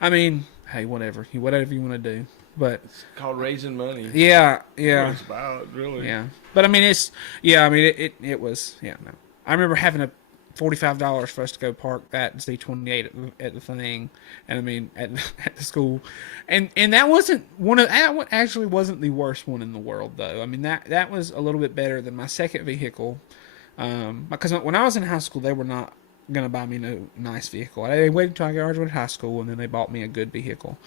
I mean, hey, whatever you want to do. But it's called raising money. Yeah. That's what it's about, really. Yeah. But I mean, it was. Yeah. No. I remember having a $45 for us to go park that Z28 at the thing, and I mean at the school, and that wasn't that actually wasn't the worst one in the world though. I mean that was a little bit better than my second vehicle. Because when I was in high school, they were not going to buy me no nice vehicle. They waited until I graduated high school, and then they bought me a good vehicle.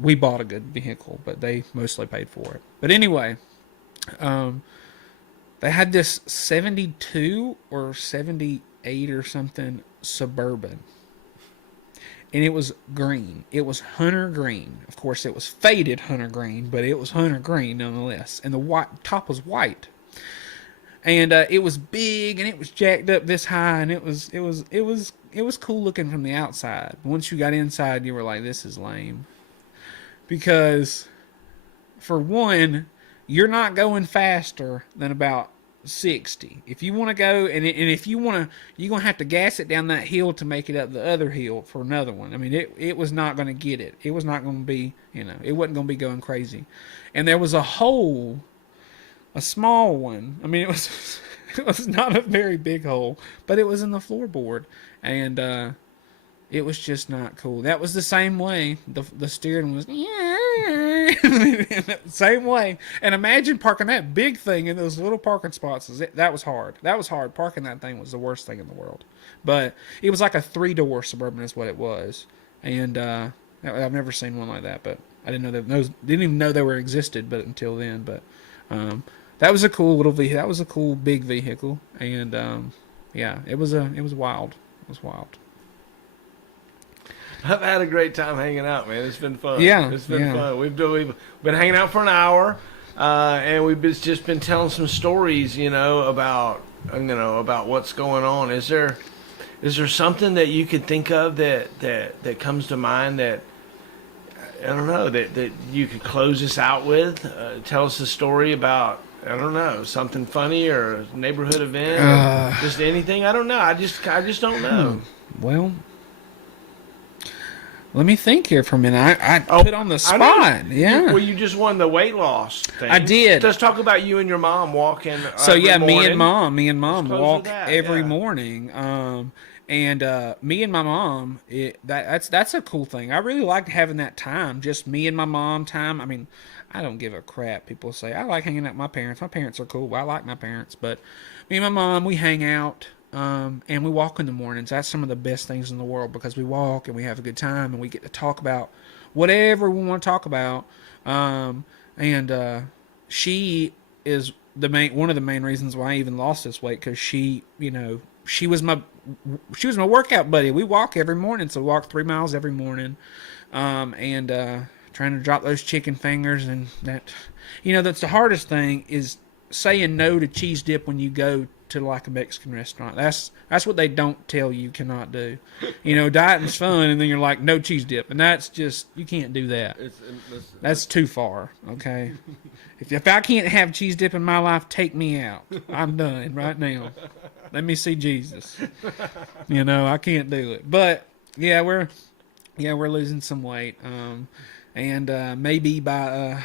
We bought a good vehicle, but they mostly paid for it. But anyway, they had this 72 or 78 or something Suburban. and it was green. It was hunter green. Of course, it was faded hunter green, but it was hunter green nonetheless. And the top was white. And it was big, and it was jacked up this high, and it was cool looking from the outside. Once you got inside, you were like, "This is lame," because for one, you're not going faster than about 60. If you want to go, and if you want to, you're gonna have to gas it down that hill to make it up the other hill for another one. I mean, it was not gonna get it. It was not gonna be, it wasn't gonna be going crazy. And there was a hole. A small one. I mean, it was not a very big hole, but it was in the floorboard, and it was just not cool. That was the same way. The steering was same way. And imagine parking that big thing in those little parking spots. That was hard. That was hard. Parking that thing was the worst thing in the world. But it was like a 3-door Suburban is what it was, and I've never seen one like that. But I didn't even know they were existed, but until then. But that was a cool little vehicle. That was a cool big vehicle, and yeah, it was wild. It was wild. I've had a great time hanging out, man. It's been fun. Yeah, it's been fun. We've been hanging out for an hour, and we've just been telling some stories, about what's going on. Is there something that you could think of that comes to mind that I don't know that you could close this out with? Tell us a story about. I don't know, something funny or a neighborhood event or just anything. I don't know. I just don't know. Well, let me think here for a minute. I put on the spot. Yeah. Well, you just won the weight loss thing. I did. Let's talk about you and your mom walking. So yeah, morning. me and mom walk every morning. And me and my mom, that's a cool thing. I really like having that time, just me and my mom time. I mean, I don't give a crap. People say, I like hanging out with my parents. My parents are cool. I like my parents. But me and my mom, we hang out, and we walk in the mornings. That's some of the best things in the world because we walk and we have a good time and we get to talk about whatever we want to talk about. And she is one of the main reasons why I even lost this weight because she was my workout buddy. We walk every morning, so we walk 3 miles every morning, and trying to drop those chicken fingers. And that's the hardest thing is saying no to cheese dip when you go to like a Mexican restaurant. That's what they don't tell you cannot do. Dieting's fun, and then you're like, no cheese dip, and that's just, you can't do that. That's too far. Okay, if I can't have cheese dip in my life, take me out. I'm done right now. Let me see Jesus. I can't do it. But yeah, we're losing some weight. And maybe by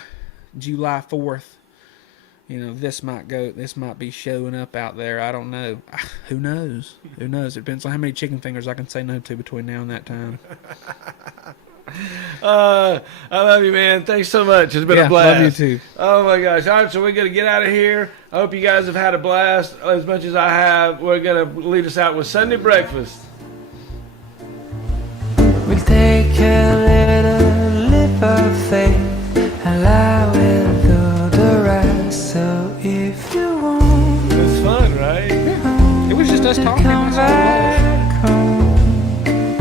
July 4th, this might be showing up out there. I don't know. Who knows? It depends on how many chicken fingers I can say no to between now and that time. I love you, man. Thanks so much. It's been a blast. Love you too. Oh my gosh. All right, so we're gonna get out of here. I hope you guys have had a blast as much as I have. We're gonna lead us out with Sunday breakfast. We'll take a little leap of faith, and I will do the rest. So if you want, It's fun, right? It was just us talking.